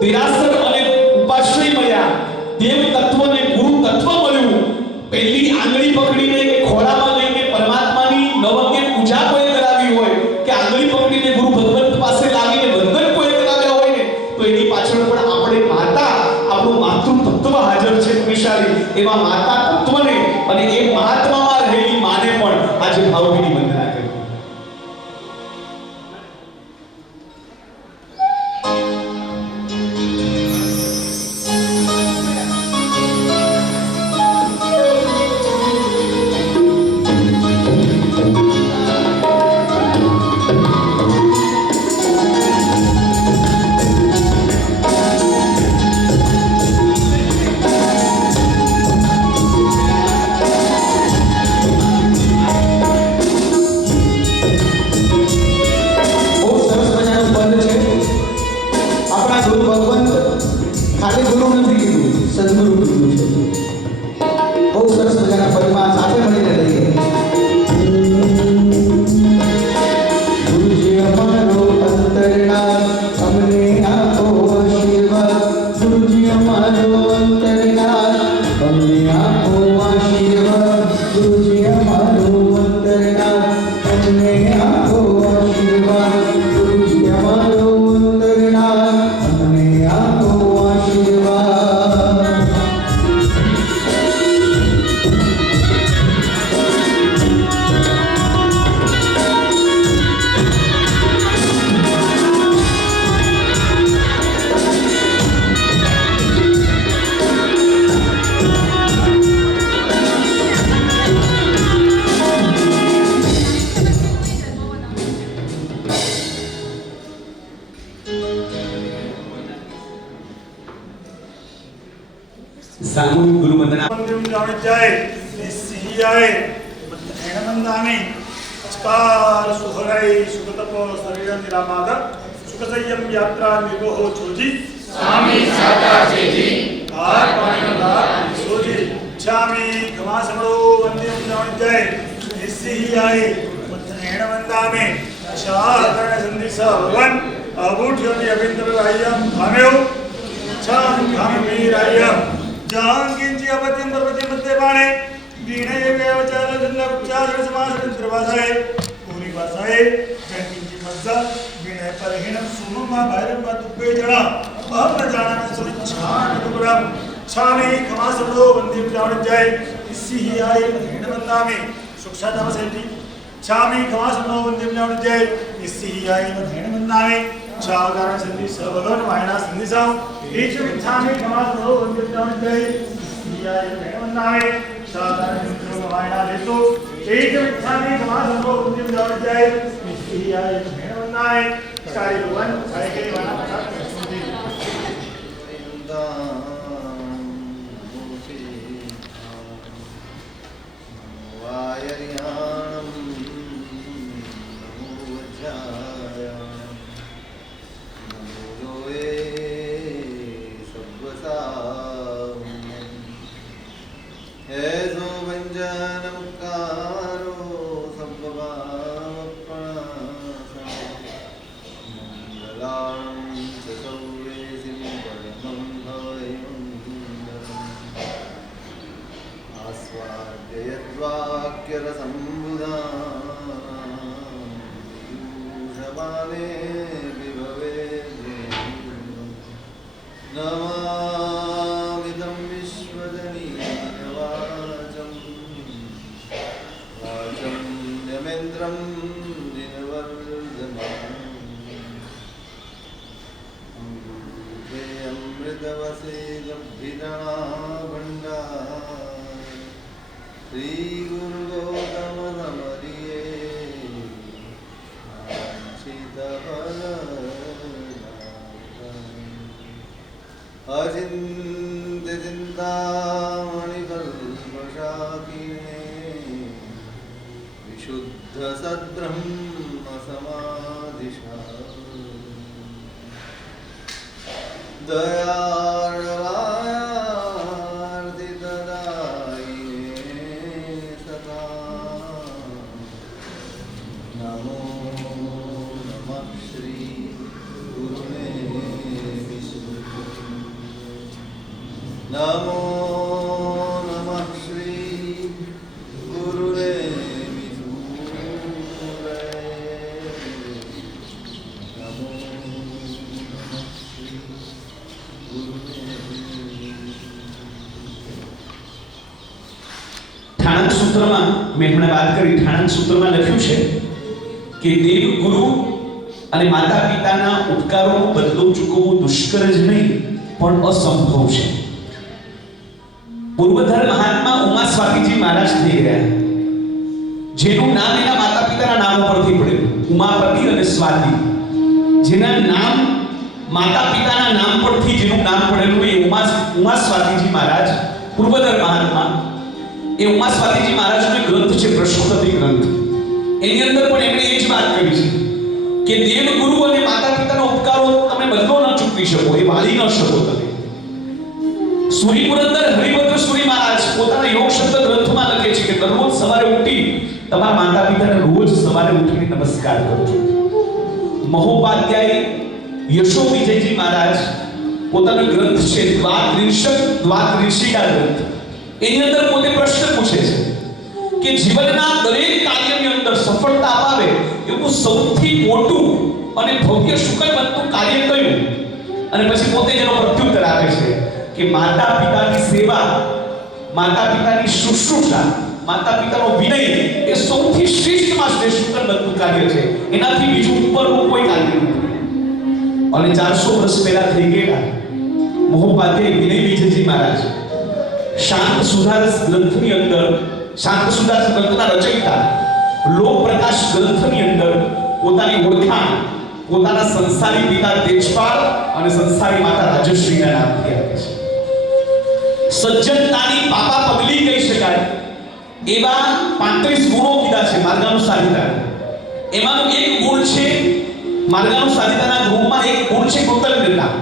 દેરાસર અને ઉપાશ્રય મળ્યા, દેવ તત્વ અને ગુરુ તત્વ મળ્યું. પહેલી આંગળી પકડીને કે ખોળામાં લઈને પરમાત્માની નવંગે પૂજા કોઈ કરાવી હોય કે આંગળી પકડીને ગુરુ ભગવંત પાસે લાગીને વંદન કોઈ કરાવ્યા હોય ને તો એની પાછળ પણ આપણે માતા, આપણું માતૃ તત્વ હાજર છે. પુણ્યશાળી એવા માતા તત્વને અને એ મહાત્મામાં રહેલી માને પણ આજે ભાવભીની વંદના કરી. સામૂહિક ગુરુ વંદના જય સિયાય હેણમંદામી નમસ્કાર સુહરાઈ સુગતપો શરીર નિરામાદ સુખસયમ યાત્રા નિગોહો છોજી સ્વામી સાતા જેજી હાર પાણીના સોજી છામી ખમા સમળો વંદિમ જય સિયાય હેણમંદામી શાકરણ સંધિસ ભવન અબુઠ્યોની અભિન્દ્ર રાયમ ભામ્યો છામ ખામ વીરાયમ જાંગિંચી અપત્યમ પર્વતી મધ્ય બાણે વીણે વ્યવચાર જન્ન ઉપચાર સમાસ દ્રવાસાય પૂરી ભાષાએ જાંગિંચી મઝ્ઝા વીણે પરહિણ સુમમાં ભાઈરમાં તુબ્બે જણા બહમ જાણા સુનિચ્છાન દુરમ છામી ખમા સબલો વંદિમ જાણ જય ઇસી હી આય હેણ વંદામે સુક્ષાતા સેતી છામી ખમા સબલો વંદિમ જાણ જય ઇસી હી આય હેણ વંદામે છાવધારણ સંધિ સભગન વાયણા સંધિસામ એચ વિછામી ખમા સબલો વંદિમ જાણ જય ઇસી હી આય હેણ વંદામે છાવધારણ સંધિ વાયણા લેતો એચ વિછામી ખમા સબલો વંદિમ જાણ જય ઇસી હી આય હેણ વંદામે સારી ભગવાન સારી વાયણા नमामिदं विश्वजनीयवाचं वाचं यमेन्द्रं दिनवर्धनम् ते अमृतवसे लब्धिदणा श्रीगुरुगौतमनमरिये अचिन्त्यचिन्तामणिकल्पशाकिने विशुद्धसद्ब्रह्मसमाधिशा दयार्वार्थितदायिने सदा नमो नमः श्री गुरुने नमो नमः श्री गुरुरे नमो नमः श्री ઠાણક સૂત્રમાં મેં હમણાં વાત કરી, ઠાણક સૂત્રમાં લખ્યું છે કે દેવ ગુરુ અને માતા પિતાના ઉપકારોનો બદલો ચૂકવવો દુષ્કર જ નહીં પણ અસંભવ છે. પૂર્વધર મહાત્મા ઉમા સ્વામીજી મહારાજ થઈ ગયા, જેનું નામ એના માતા પિતાના નામો પરથી પડ્યું, ઉમાપતિ અને સ્વાતિ. જેના નામ માતા પિતાના નામ પરથી જેનું નામ પડેલું એ ઉમા સ્વામીજી મહારાજ પૂર્વધર મહાત્મા. એ ઉમા સ્વામીજી મહારાજનો એક ગ્રંથ છે પ્રશ્નોત્તરી ગ્રંથ. એની અંદર પણ એમણે એ જ વાત કરી છે કે દેવ ગુરુ અને માતા પિતાના ઉપકારો તમે બદલો ન ચૂકવી શકો, એ વાળી ન શકો તમે. સૂરી પુરંદર હરિભદ્ર સૂરી મહારાજ પોતાના યોગ શબ્દ ગ્રંથમાં લખે છે કે દરરોજ સવારે ઉઠી તમારા માતા પિતાને રોજ સવારે ઉઠીને નમસ્કાર કરજો. મહોપાધ્યાય યશો વિજયજી મહારાજ પોતાનો ગ્રંથ છે દ્વાત્રિશિકા ગ્રંથ. એની અંદર પોતે પ્રશ્ન પૂછે છે કે જીવનના દરેક કાર્યની અંદર સફળતા અપાવે એવું સૌથી મોટું અને ભવ્ય શુકલ બનતું કાર્ય કયું? અને પછી પોતે જેનો પ્રત્યુત્તર આપે છે કે માતા પિતાની સેવા, માતા પિતાની શુશ્રૂષા, માતા પિતાનો વિનય એ સૌથી શ્રેષ્ઠમાં શ્રેષ્ઠ શુકલ બનતું કાર્ય છે. એનાથી બીજું ઉપરનું કોઈ કાર્ય નથી. અને 400 વર્ષ પહેલા થઈ ગયેલા મહોપાધ્યાય વિનય વિજયજી મહારાજ શાંત સુધારસ ગ્રંથની અંદર, શાંત સુધારસ ગ્રંથના રચયિતા લોક પ્રકાશ ગ્રંથની અંદર પોતાની ઓળખાણ પોતાના સંસારી પિતા તેજપાલ અને સંસારી માતા રાજશ્રીના નામથી આપે છે. સજ્જનતાની પાપા પગલી કહી શકાય એવા 35 ગુણો કીધા છે માર્ગાનુસારિતા. એમાંનો એક ગુણ છે માર્ગાનુસારિતાના ગુણમાં એક ગુણ છે કૃતજ્ઞતા.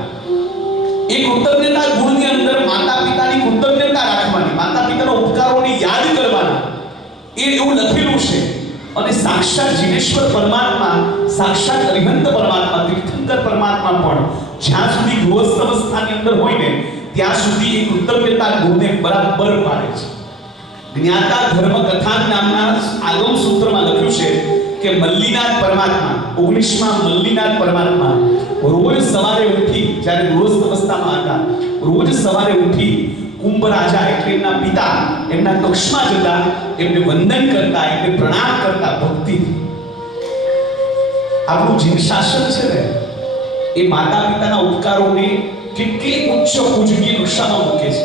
એ કૃતજ્ઞતા ગુણની અંદર માતા પિતાની કૃતજ્ઞતા રાખવાની, માતા પિતાના ઉપકારોને યાદ કરવાના, એ એવું લખેલું છે. અને સાક્ષાત જીવેશ્વર પરમાત્મા, સાક્ષાત અરિહંત પરમાત્મા, તીર્થંકર પરમાત્મા પણ જ્યાં સુધી ગૃહસ્થ અવસ્થાની અંદર હોય ને ત્યાં સુધી એ કૃતજ્ઞતા ગુણને બરાબર પાડે છે. જ્ઞાતા ધર્મ કથા નામના આગમ સૂત્રમાં લખ્યું છે કે મલ્લીનાથ પરમાત્મા, 19માં મલ્લીનાથ પરમાત્મા રોજ સવારે ઉઠી, જ્યારે ગૃહસ્થ અવસ્થામાં હતા, રોજ સવારે ઉઠી કુંભ રાજા એટલે એમના પિતા એમના કક્ષમાં જતા, એમને વંદન કરતા, એમને પ્રણામ કરતા ભક્તિથી. આપણું જીવ શાસન છે ને એ માતા પિતાના ઉપકારોને કેટલી ઉચ્ચ પૂજનીય કક્ષામાં મૂકે છે.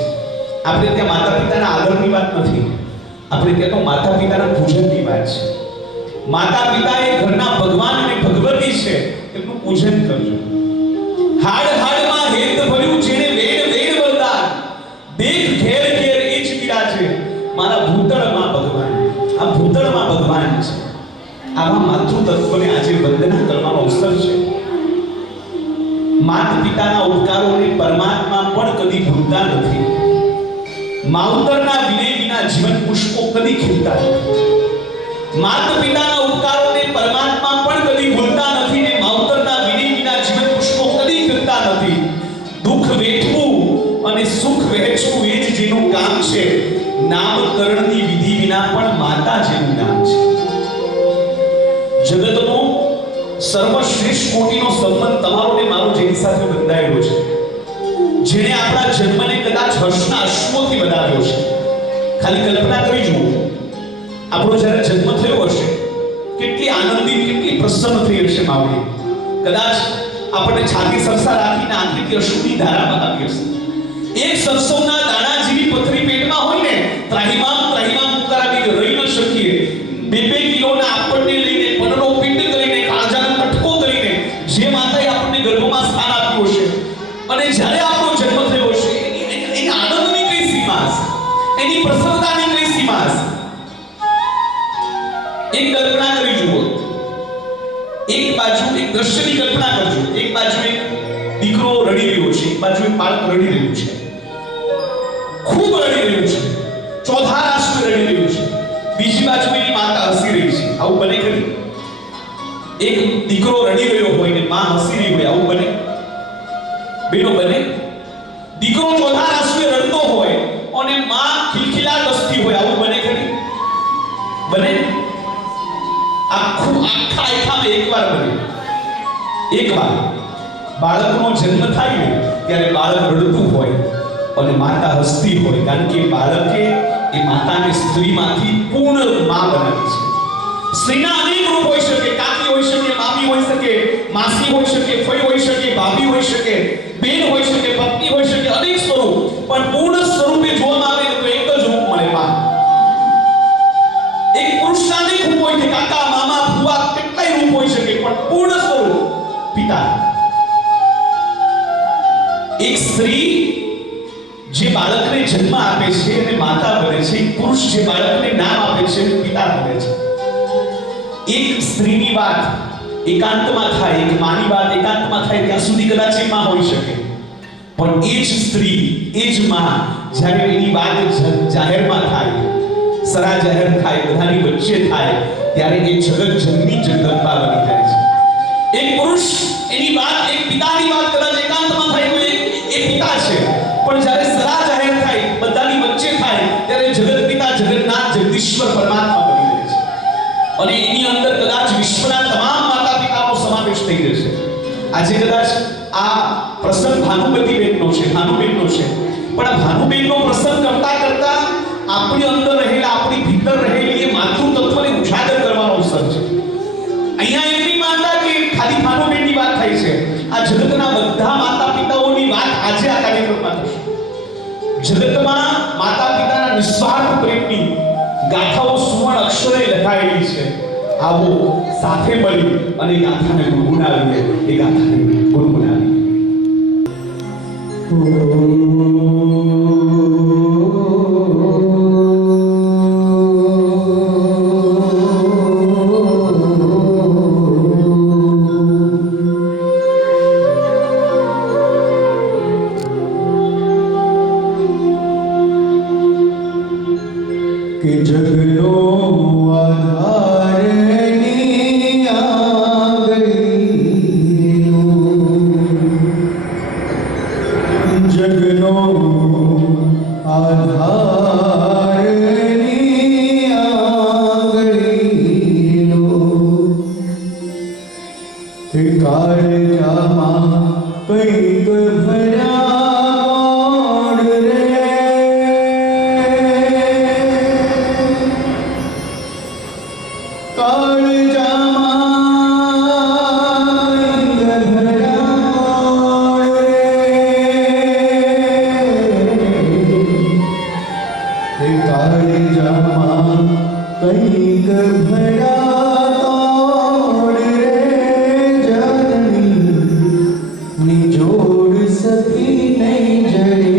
આપણે ત્યાં માતા પિતાના આદરની વાત નથી, આપણે ત્યાં તો માતા પિતાના પૂજનની વાત છે. માતા પિતા એ ઘરના ભગવાન અને ભગવતી છે, એમનું પૂજન કરજો. હાડ હાડમાં હેત ભર્યું જેને વેદ વેદ વરદાન, દેખ ઘેર ઘેર એ જ બિરાજે મારા ભૂતળમાં ભગવાન. આ ભૂતળમાં ભગવાન છે. આવા માતૃતત્વને આજે વંદના કરવાનો અવસર છે. માતા પિતાના ઉપકારોને પરમાત્મા પણ કદી ભૂલતા નથી. માવતરના વિનય વિના જીવન પુષ્પો કદી ખીલતા નથી. માતા પિતાના ઉપકારોને પરમાત્મા પણ કદી ભૂલતા નથી ને માવતરના વિનય વિના જીવન પુષ્પો કદી ખીલતા નથી. દુઃખ વેઠવું અને સુખ વહેંચવું એ જ જેનું કામ છે. નામકરણની વિધિ વિના પણ માતા જેનું નામ છે. જગતનો સર્વશ્રેષ્ઠ કોટીનો સંબંધ તમારો ને મારો જેની સાથે બંધાયેલો છે. જેણે આપણા જન્મને કદાચ હર્ષના અશ્રુઓથી વધાવ્યો છે. ખાલી કલ્પના કરી જુઓ, આપણો જ્યારે જન્મ થયો હશે કેટલી આનંદિત, કેટલી પ્રસન્ન થઈ હશે માવડી. કદાચ આપણને છાતી સરસા રાખીને આંખેથી અશ્રુની ધારા બહાવી હશે. એક સરસવના દાણા જેવી પથરી પેટમાં હોય ને, ત્રાહિમામ ત્રાહિમામ પુકારાવી રહી ન શકીએ. 2-2 કિલોના આપણને લઈને, પનનો પિંડ કરીને, કાળજાનો કટકો કરીને જે માતાએ આપણને ગર્ભમાં સ્થાન આપ્યું હશે, અને જ્યારે આપણો જન્મ થયો હશે, એની આનંદની કઈ સીમા હશે, એની પ્રસન્નતાની કઈ સીમા હશે. એક કલ્પના કરી જુઓ, એક બાજુ એક દ્રશ્યની કલ્પના કરજો. એક બાજુ એક દીકરો રડી રહ્યો છે, એક બાજુ એક બાળક રડી રહ્યું છે, ખૂબ રડી રહ્યું છે, ચોથા આંસુ રડી રહ્યું છે. બીજી બાજુ એની માતા હસી રહી છે. આવું બને ખરી? એક દીકરો રડી રહ્યો હોય ને માં હસી રહી હોય, આવું બને? બેનો બને? દીકરો ચોથા આંસુએ રડતો હોય અને માં ખિલખિલાટ હસતી હોય, આવું બને ખરી? બને? આખા એકામાં એકવાર બને. એકવાર બાળકનો જન્મ થાય ને ત્યારે બાળક રડતું હોય અને માતા હસતી હોય, કારણ કે બાળકે એ માતાને સ્ત્રીમાંથી પૂર્ણ માં બનાવી છે. સ્ત્રીના અનેક રૂપ હોઈ શકે, કાકી હોઈ શકે, મામી હોઈ શકે, માસી હોઈ શકે, ફઈ હોઈ શકે, ભાભી હોઈ શકે, બેન હોઈ શકે, પત્ની હોઈ શકે, અનેક સ્વરૂપ. પણ પૂર્ણ સ્વરૂપે જોવામાં આવે તો એક જ રૂપ મળે, માં. એક પુરુષના અનેક રૂપ હોય છે, કાકા, મામા, ફુવા, કેટલાય રૂપ હોઈ શકે, પણ પૂર્ણ સ્વરૂપ પિતા. એક સ્ત્રી જે બાળકને જન્મ આપે છે અને માતા બને છે, એક પુરુષ જે બાળકને નામ આપે છે અને પિતા બને છે. એક સ્ત્રીની વાત એકાંતમાં થાય, એક માની વાત એકાંતમાં થાય, ત્યાં સુધી કદાચ એ માં હોઈ શકે, પણ એ જ સ્ત્રી, એ જ માં જ્યારે એની વાત જાહેરમાં થાય, સરા જાહેર થાય, બધાની વચ્ચે થાય, ત્યારે એ જગત જનની જગદંબા બની જાય છે. એક પુરુષ એની વાત, એક પિતાની વાત કદાચ એકાંતમાં થાય તો એ પિતા છે, પણ જ્યારે સરા જાહેર થાય, બધાની વચ્ચે થાય, ત્યારે જગત પિતા, જગન્નાથ, જગદીશ્વર પરમાત્મા બની જાય છે. અને એની અંદર કદાચ વિશ્વના તમામ માતા પિતાનો સમાવેશ થઈ જશે. આજે કદાચ આ પ્રસંગ ભાનુમતીબેનનો છે, ભાનુબેનનો છે, પણ આ ભાનુબેનનો પ્રસંગ કરતા કરતા આપણી અંદર રહેલા, આપણી ભીતર રહેલી એ માતૃતત્વને ઉજાગર કરવાનો અવસર છે. અહીંયા એમની માતા કે ખાલી ભાનુબેનની વાત થાય છે, આ જગતના બધા માતા પિતાઓની વાત આજે આ કાર્યક્રમમાં થશે. જગતમાં માતા પિતાના નિસ્વાર્થ પ્રેમની ગાથાઓ સુવર્ણ અક્ષરે લખાયેલી છે. આવો સાથે મળી અને ગાથાને ગુણગુણાવીએ, એ ગાથાને ગુણગુણાવીએ. કે જગનો આધાર ની આગળીનો, જગનો આધાર ની આગળીનો, તે કાળજામાં કંઈક ભર્યા રે, કંઈક ભર્યા રે, જનની નિજોડ સખી નહીં જડે,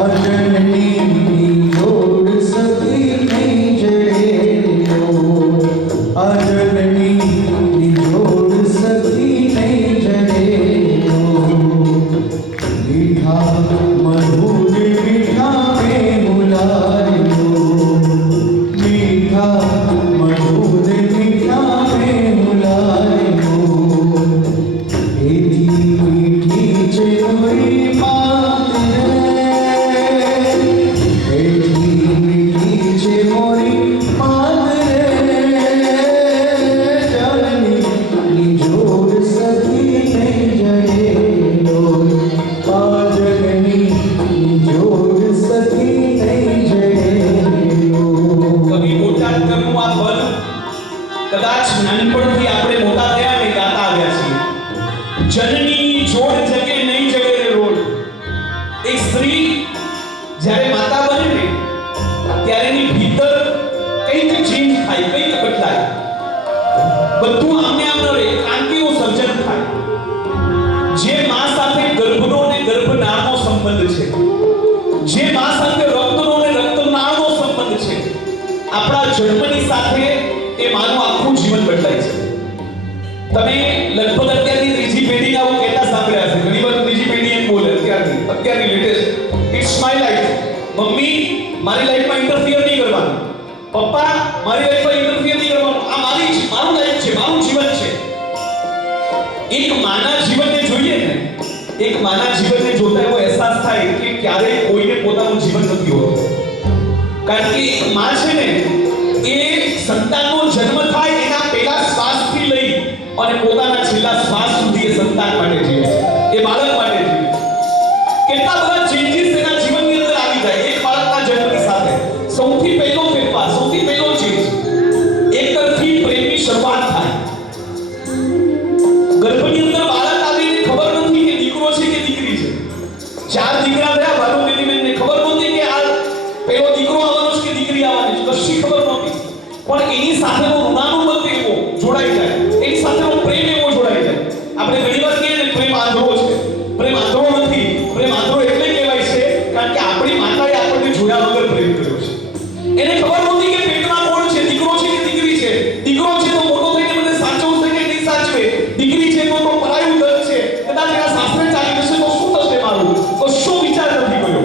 અજનની નિજોડ સખી નહીં જડે, અજનની નિજોડ સખી નહીં જડે, મીઠા મધુર મીઠા में मुलायो, मीठा मधुर मीठा में मुलायो, मीठी मीठी છે મોરી માત રે, મીઠી મીઠી છે મોરી માત રે, જનની નિજોડ સખી નહીં જડે, જન્મની સાથે એ માનું આખું જીવન બદલાય છે. તમે લગભગ અત્યારની ત્રીજી પેઢીને આવું કહેતા સાંભળ્યા હશે. ઘણી વાર ત્રીજી પેઢી એમ બોલે અત્યારની latest, it's my life. Mummy મારી લાઈફમાં ઇન્ટરફિયર નહીં કરવાનું, પપ્પા મારી લાઈફમાં ઇન્ટરફિયર નહીં કરવાનું, આ મારું લાઈફ છે, મારું જીવન છે. એક માના જીવનને જોઈએ ને, એક માના જીવનને જોતા એવો અહેસાસ થાય કે ક્યારેય કોઈને પોતાનું જીવન નથી હોતું. કારણ કે એક માં છે ને, એ સંતાનનો જન્મ થાય એના પહેલા શ્વાસથી લઈ અને પોતાના છેલ્લા શ્વાસ સુધી એ સંતાન માટે જીવે છે, એ બાળક માટે જીવે છે. કેટલા બધા ચેન્જીસ એના જીવનની અંદર આવી જાય એક બાળકના જન્મની સાથે. સૌથી પહેલો ફેરફાર, સૌથી પહેલો ચેન્જ, એક તરફથી પ્રેમની શરૂઆત થાય. ગર્ભની અંદર બાળક આવીને ખબર નથી કે દીકરો છે કે દીકરી છે. 4 દીકરા થયા ભાનુબેનને ખબર નહોતી કે આ પેલો દીકરો આવવાનો છે કે દીકરી આવવાની છે, કશી ખબર નહોતી. પણ એની સાથેનો ઋણાનુબંધ એવો જોડાઈ જાય, એની સાથેનો પ્રેમ એવો જોડાઈ જાય. આપણે ઘણીવાર કહીએ ને પ્રેમ આંધળો છે. પ્રેમ આંધળો નથી. પ્રેમ આંધળો એટલે કહેવાય છે કારણ કે આપણી માતાએ આપણને જોયા વગર પ્રેમ કર્યો છે. એને ખબર નહોતી કે પેટમાં કોણ છે, દીકરો છે કે દીકરી છે. દીકરો છે તો મોટો થઈને મને સાચવશે કે નહીં સાચવે, દીકરી છે તો પરાયું ઘર છે, કદાચ એના સાસરે ચાલી જશે તો શું થશે મારું, કશો વિચાર નથી કર્યો.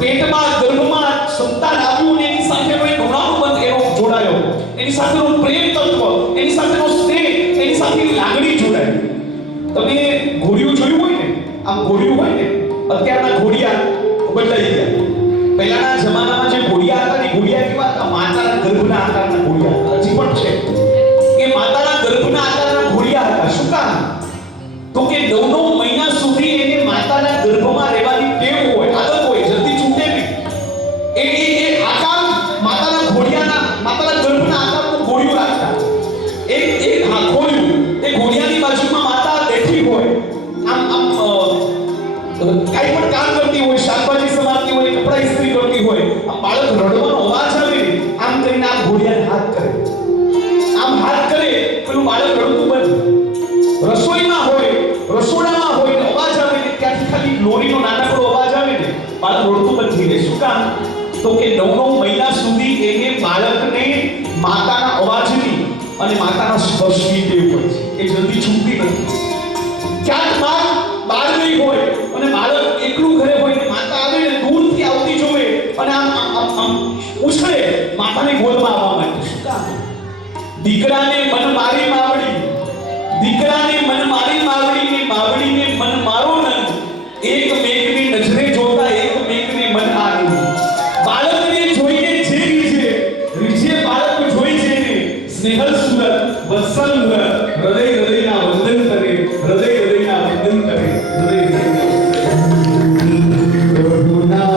પેટમાં ગર્ભમાં સંતાન આવ્યું ને એની સાથેનો એક ઋણાનુબંધ એનો જોડાયો, એની સાથેનો પ્રેમ તત્વ, એની સાથેનો સ્નેહ, એની સાથેની લાગણી જોડાય. તમે ઘોડિયું જોયું હોય ને, આમ ઘોડિયું હોય ને, અત્યારના ઘોડિયા બદલાઈ ગયા. પહેલાના જમાનામાં જે ઘોડિયા હતા ને, ઘોડિયા કેવા હતા? માતાના ગર્ભના આકારના ઘોડિયા હતા. હજી પણ છે કે માતાના ગર્ભના આકારના ઘોડિયા હતા. શું કામ? તો કે 9 મહિના સુધી એને માતાના ગર્ભમાં રહેવાની ટેવ હોય, આદત હોય, જલ્દી છૂટે નહીં. એ આકાર માતાના ઘોડિયાના, માતાના ગર્ભના આકારનું ઘોડિયું રાખતા. એક ઘોડિયું, એ ઘોડિયાની બાજુમાં માતા બેઠી હોય, આમ કાંઈ પણ કામ કરતી હોય, શાકભાજી સમારતી હોય, કપડા ઇસ્ત્રી કરતી હોય, આ બાળક રડવાનો અવાજ આવે ને, આમ કરીને આ ઘોડિયાને હાથ કરે, આમ હાથ કરે, પેલું બાળક રડતું બંધ. રસોઈમાં હોય, રસોડામાં હોય ને અવાજ આવે ને, ત્યાંથી ખાલી લોરીનો નાનકડો અવાજ આવે ને, બાળક રડતું બંધ થઈ જાય. શું કામ? તો કે 9 મહિના સુધી એને બાળકને માતાના અવાજની અને માતાના સ્પર્શની ટેવ હોય છે. એ જલ્દી છૂટતી નથી. ક્યાંક માં બહાર ગઈ હોય અને બાળક એકલું ઘરે હોય ને, માતા આવે ને દૂરથી આવતી જોવે અને આમ ઉછળે માતાની ગોદમાં આવવા માટે. શું કામ? દીકરાને મન મારી માવડી, દીકરાને મન મારી માવડી ને માવડીને મન મારો નંદ, એક મેઘની નજરે જોતા એક મેઘને મન આવી. બાળકને જોઈને જે રીજે બાળક જોઈ છે ને, સ્નેહલ સુરત વત્સલ મુરત, હૃદય હૃદયના વંદન કરે, હૃદય હૃદયના વંદન કરે, હૃદય હૃદયના પ્રભુના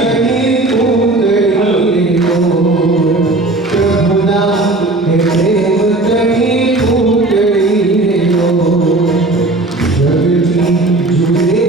પ્રેમની કુંડળી લો, પ્રભુના પ્રેમની કુંડળી લો, જગની જુએ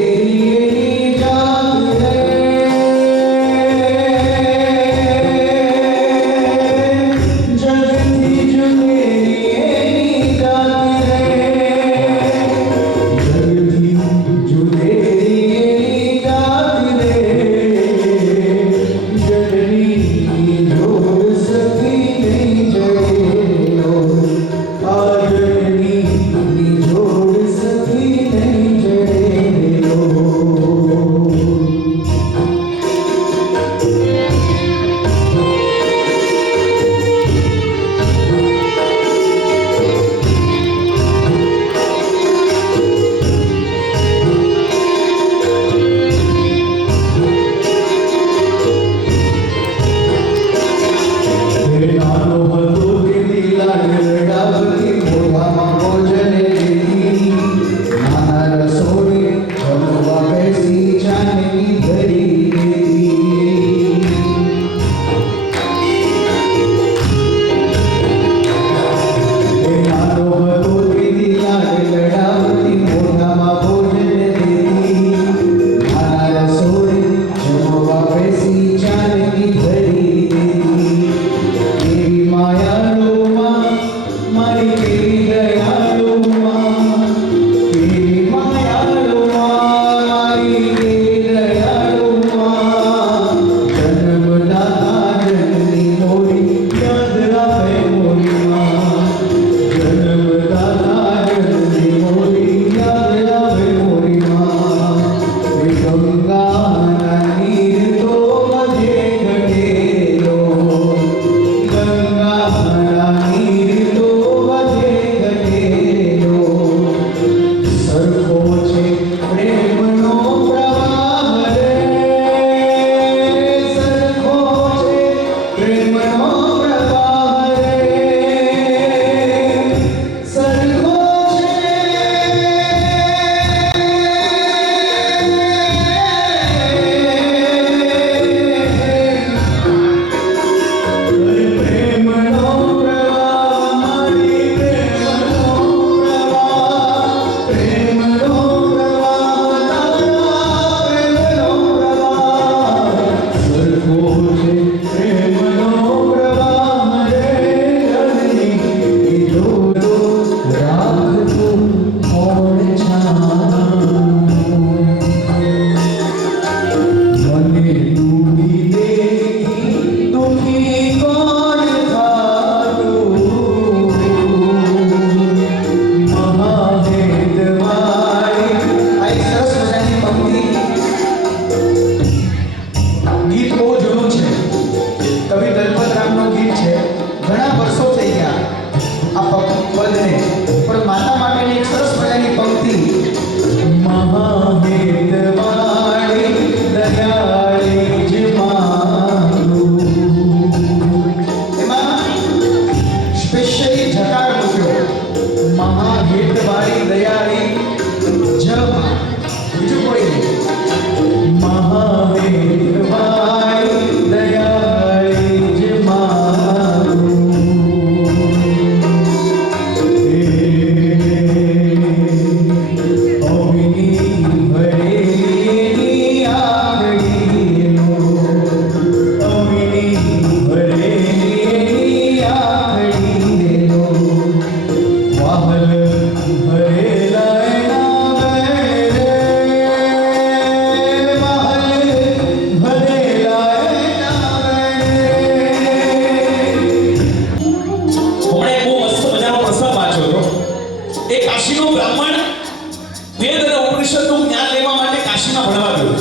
ઉપનિષદનું જ્ઞાન લેવા માટે કાશીમાં ભણવા ગયો.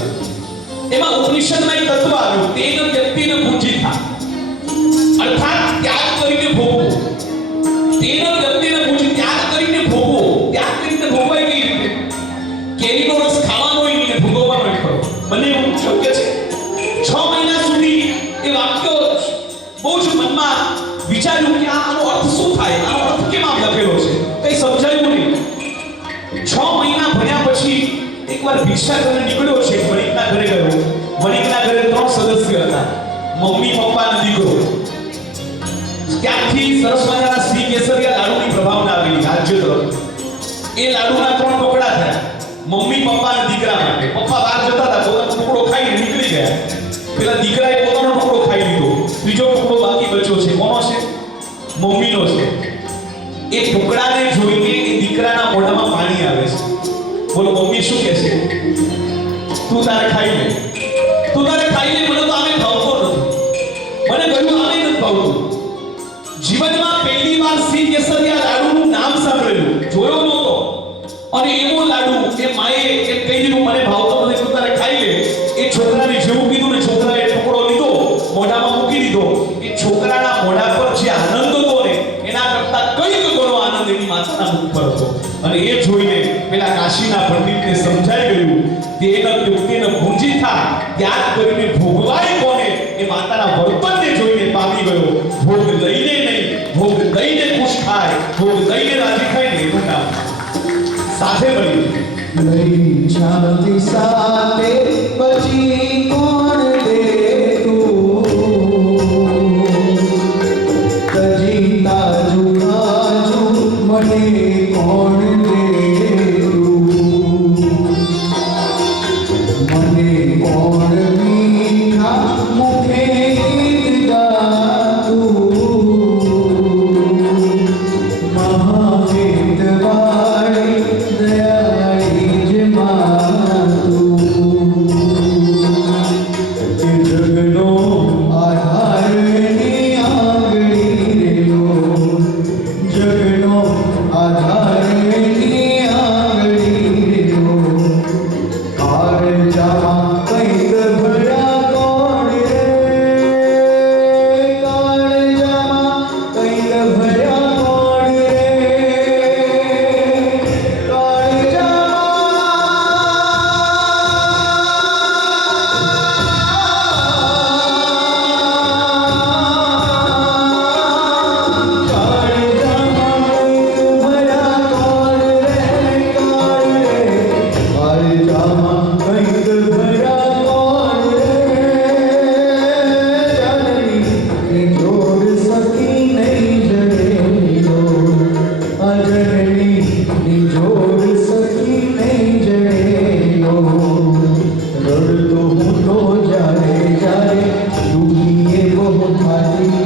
એમાં ઉપનિષદમાં એક તત્વ આવ્યું, તેન વ્યક્તિને પૂજિતા, અર્થાત ત્યાગ કરીને ભોગવો. તેન વ્યક્તિને પૂજિત, ત્યાગ કરીને ભોગવો. ત્યાગ કરીને ભોગવાય કઈ રીતે? કેરીનો રસ ખાવાનો હોય ને ભોગવવાનો ખરો. મને એવું શક્ય છે? 6 મહિના સુધી એ વાક્ય બહુ જ મનમાં વિચાર્યું કે આનો અર્થ શું થાય, આનો અર્થ કેમ આમ લખેલો છે, કઈ સમજાયું નહીં. 6 મહિના ભણ્યા પછી એકવાર ભિક્ષા કરીને નીકળ્યો છે. વણિકના ઘરે ગયો. વણિકના ઘરે 3 સદસ્ય હતા, મમ્મી, પપ્પા અને દીકરો. ત્યાંથી સરસ મજાના શ્રી કેસરિયા લાડુની પ્રભાવના આવેલી રાજ્ય તરફ. એ લાડુના 3 ટુકડા થયા, મમ્મી, પપ્પા અને દીકરા માટે. પપ્પા બહાર જતા હતા, પોતાનો ટુકડો ખાઈને નીકળી ગયા. પેલા દીકરાએ પોતાનો ટુકડો ખાઈ લીધો. ત્રીજો ટુકડો બાકી બચ્યો છે. કોનો છે? મમ્મીનો છે. એ ટુકડાને જોઈને એ દીકરાના મોઢામાં પાણી આવે છે. બોલો, મમ્મી શું કહે છે? તું તારે ખાઈ લે, તું તારે ખાઈ લે, મને તો આમે ભાવતો નથી. મને કહ્યું આમે નથી ભાવતું. જીવનમાં પહેલી વાર શ્રી કેસરિયા લાડુનું નામ સાંભળેલું, જોયો નહોતો. અને એવો લાડુ એ માએ એમ કહી દીધું, મને ભાવતો નથી, તું તારે ખાઈ લે. એ છોકરાને જેવું કીધું ને, છોકરાએ ટુકડો લીધો, મોઢામાં મૂકી દીધો. એ છોકરાના મોઢા પર જે આનંદ હતો ને, એના કરતા કંઈક ઘણો આનંદ એની માતાના મુખ પર હતો. અને એ જોઈને પેલા કાશીના પંડિતને સમજાઈ ગયું, તેન વ્યક્તિને પૂજિતા, ત્યાગ કરીને ભોગવાય કોને? એ માતાના વર્તનને જોઈને પામી ગયો. ભોગ લઈને નહીં, ભોગ દઈને ખુશ થાય, ભોગ દઈને રાજી થાય ને એનું નામ. સાથે મળી લઈ જાતી સાથે પછી કોણ દે તું, તજી તાજુ તાજુ મને કોણ દે તું, મને કોણ મીઠા મુખે ગીત ગાતું, મહાવેદવાળી દયાળી જ માતું, કે જગનો આધાર એની આંગળી રેલો, જગનો આધાર એની આંગળી રેલો, કાળજામાં કંઈક ભર્યા કોણ રે, કાળજામાં કંઈક ભર્યા કોણ રે, રડતો હું તો જ્યારે જ્યારે દુખીએ બહુ થાતી,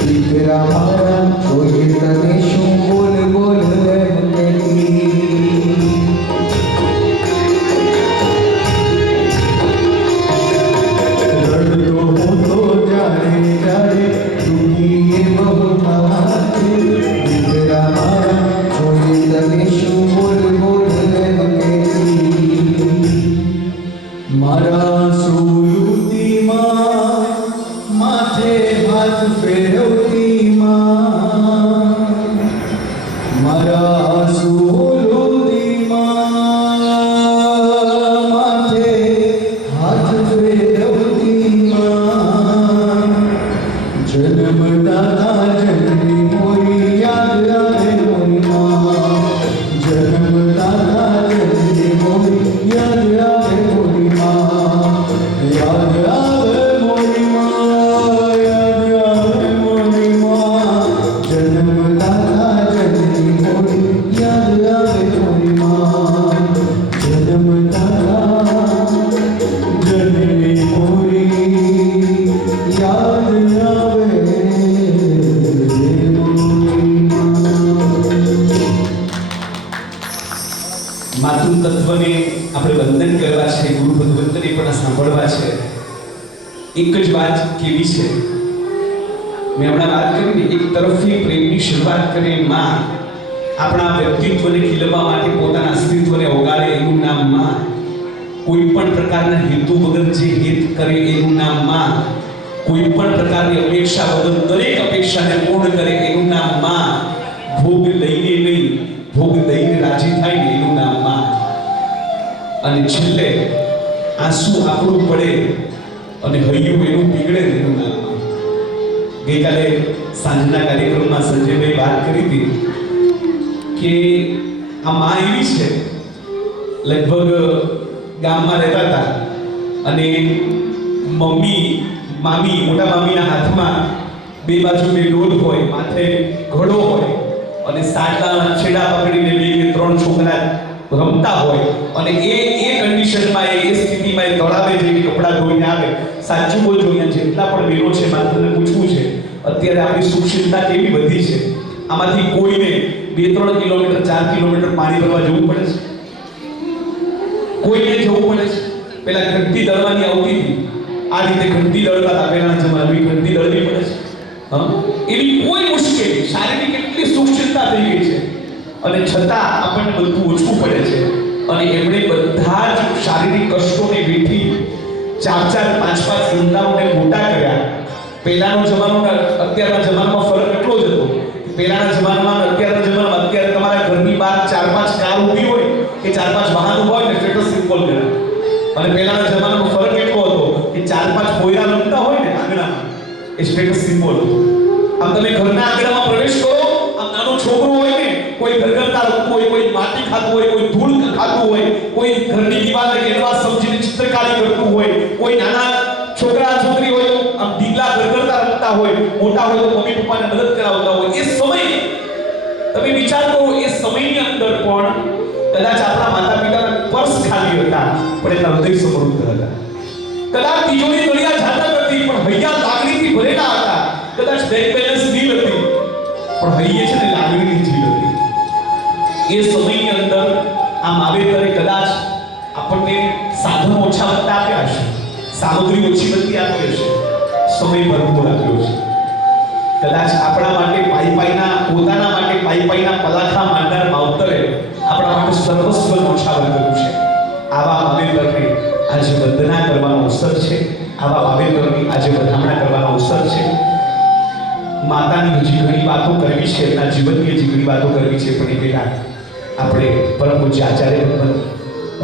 દીકરા મારા જોઈએ તને શું બોલ બોલ એમ કહેતી. રડતો હું તો જ્યારે જ્યારે દુખીએ બહુ થાતી, દીકરા મારા જોઈએ તને શું બોલ બોલ એમ કહેતી. મારા સુયુતી માં માથે હાથ ફેરવતી માં, મારા સુયુતી માં માથે હાથ ફેરવતી માં, જન્મદાતા જનની મોરી યાદ આવે મોરી માં, જન્મદાતા જનની મોરી યાદ આવે મોરી માં, યાદ આવે મોરી માં, યાદ આવે મોરી માં, જન્મદાતા જનની મોરી યાદ આવે મોરી માં, જન્મદાતા જનની મોરી યાદ આવે મોરી માં. માતુલ તત્વને આપણે વંદન કરવા છે, ગુરુ ભગવંતને પણ સાંભળવા છે. એક જ વાત કેવી છે, મેં હમણાં વાત કરી, એક તરફથી પ્રેમની શરૂઆત કરી માં, આપણા વ્યક્તિત્વને ખીલવવા માટે પોતાના અસ્તિત્વને ઓગાળે એનું નામ માં. કોઈ પણ પ્રકારના હેતુ વગર જે હિત કરે એનું નામ માં. કોઈ પણ પ્રકારની અપેક્ષા વગર દરેક અપેક્ષાને પૂર્ણ કરે એનું નામ માં. ભોગ લઈને નહીં, ભોગ દઈને રાજી થાય ને એનું નામ માં. અને છેલ્લે આંસુ આપણું પડે અને હૈયું એનું પીગળે એનું નામ માં. ગઈકાલે સાંજના કાર્યક્રમમાં સંજયભાઈ વાત કરી હતી કે આ માં એવી છે, લગભગ ગામમાં રહેતા હતા અને મમ્મી મામી મોટા મામીના હાથમાં બે બાજુ બે ડોલ હોય, માથે ઘડો હોય અને સાતના છેડા પકડીને બે કે ત્રણ છોકરા રમતા હોય અને એ કન્ડિશનમાં એ સ્થિતિમાં એ તળાવે જઈને કપડાં ધોઈને આવે. સાચું બોલજો, અહીંયા જેટલા પણ બહેનો છે મારે તમને પૂછવું છે, અત્યારે આપણી સુખશીલતા કેવી વધી છે? આમાંથી કોઈને 2-3 કિલોમીટર 4 કિલોમીટર પાણી ભરવા જવું પડે છે? કોઈને જવું પડે છે? પેલા ઘંટી દળવાની આવતી હતી, આ રીતે ઘંટી દળતા હતા પહેલાના જમાનામાં, ઘંટી દળવી પડે છે. એવી કોઈ મુશ્કેલી, શારીરિક એટલી સુખશીલતા થઈ ગઈ છે અને છતાં આપણને બધું ઓછું પડે છે. અને એમણે બધા જ શારીરિક કષ્ટોને વેઠી 4-4, 5-5 સંતાનોને મોટા કર્યા. પહેલાનો જમાનો અત્યારના જમાનામાં ફરક એટલો જ હતો. પહેલાના જમાનામાં અત્યારના જમાનામાં, અત્યારે તમારા ઘરની બહાર 4-5 કાર ઊભી હોય કે 4-5 વાહન ઊભા હોય ને સ્ટેટસ સિમ્બોલ કરે. અને પહેલાના જમાનામાં ફરક એટલો હતો કે 4-5 પોયરા રમતા હોય ને આંગણામાં, એ સ્ટેટસ સિમ્બોલ. આમ તમે ઘરના આંગણામાં પ્રવેશ કરો, આમ નાનો છોકરો હોય ને, કોઈ ઘરઘરતા રમતું હોય, કોઈ માટી ખાતું હોય, કોઈ ધૂળ ખાતું હોય, કોઈ ઘરની દિવાલે કેનવાસ સમજીને ચિત્રકારી કરતું હોય, કોઈ નાના છોકરા છોકરી હોય તો આમ ઢીકલા ઘરઘરતા રમતા હોય, મોટા હોય તો મમ્મી પપ્પાને મદદ કરાવતા હોય. એ સમય તમે વિચાર કરો, એ સમયની અંદર પણ કદાચ આપણા માતા પિતાના પર્સ ખાલી હતા પણ એમના હૃદય સમૃદ્ધ હતા. કદાચ તિજોરી તળિયા જાતા નથી પણ હૈયા લાગણીથી ભરેલા હતા. કદાચ બેંક બેલેન્સ નીલ હતી પણ હૈયે છે ને લાગણીની જીલ હતી. એ સમયની અંદર આ માવેતરે કદાચ આપણને સાધનો ઓછા વધતા આપ્યા હશે, સામગ્રી ઓછી વધતી આપી હશે, સમય ભરપૂર આપ્યો છે. કદાચ આપણા માટે પોતાના માટે પાઈના પલાખા માંડનાર માવતરે આપણા માટે સર્વસ્વ ન્યોછાવર કર્યું છે. આવા માવેતરને આજે વંદના કરવાનો અવસર છે. આવા માવેતરની આજે વધામણા કરવાનો અવસર છે. માતાની હજી ઘણી વાતો કરવી છે, એમના જીવનની હજી ઘણી વાતો કરવી છે, પણ એ પહેલા આપણે પરમ પૂજ્ય આચાર્ય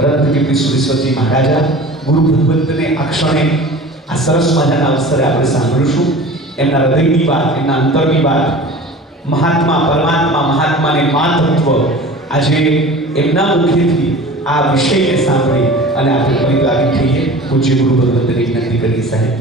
રત્નકીર્તિ સુરેશ્વરજી મહારાજા ગુરુ ભગવંતને આ ક્ષણે આ સરસ મજાના અવસરે આપણે સાંભળીશું. એમના હૃદયની વાત, એમના અંતરની વાત, મહાત્મા પરમાત્મા મહાત્માને મા તત્વ આજે એમના મુખેથી આ વિષયને સાંભળી અને આપણે પરિપ્લાવિત થઈએ. પૂજ્ય ગુરુ ભગવંતને વિનંતી કરી સાહેબ.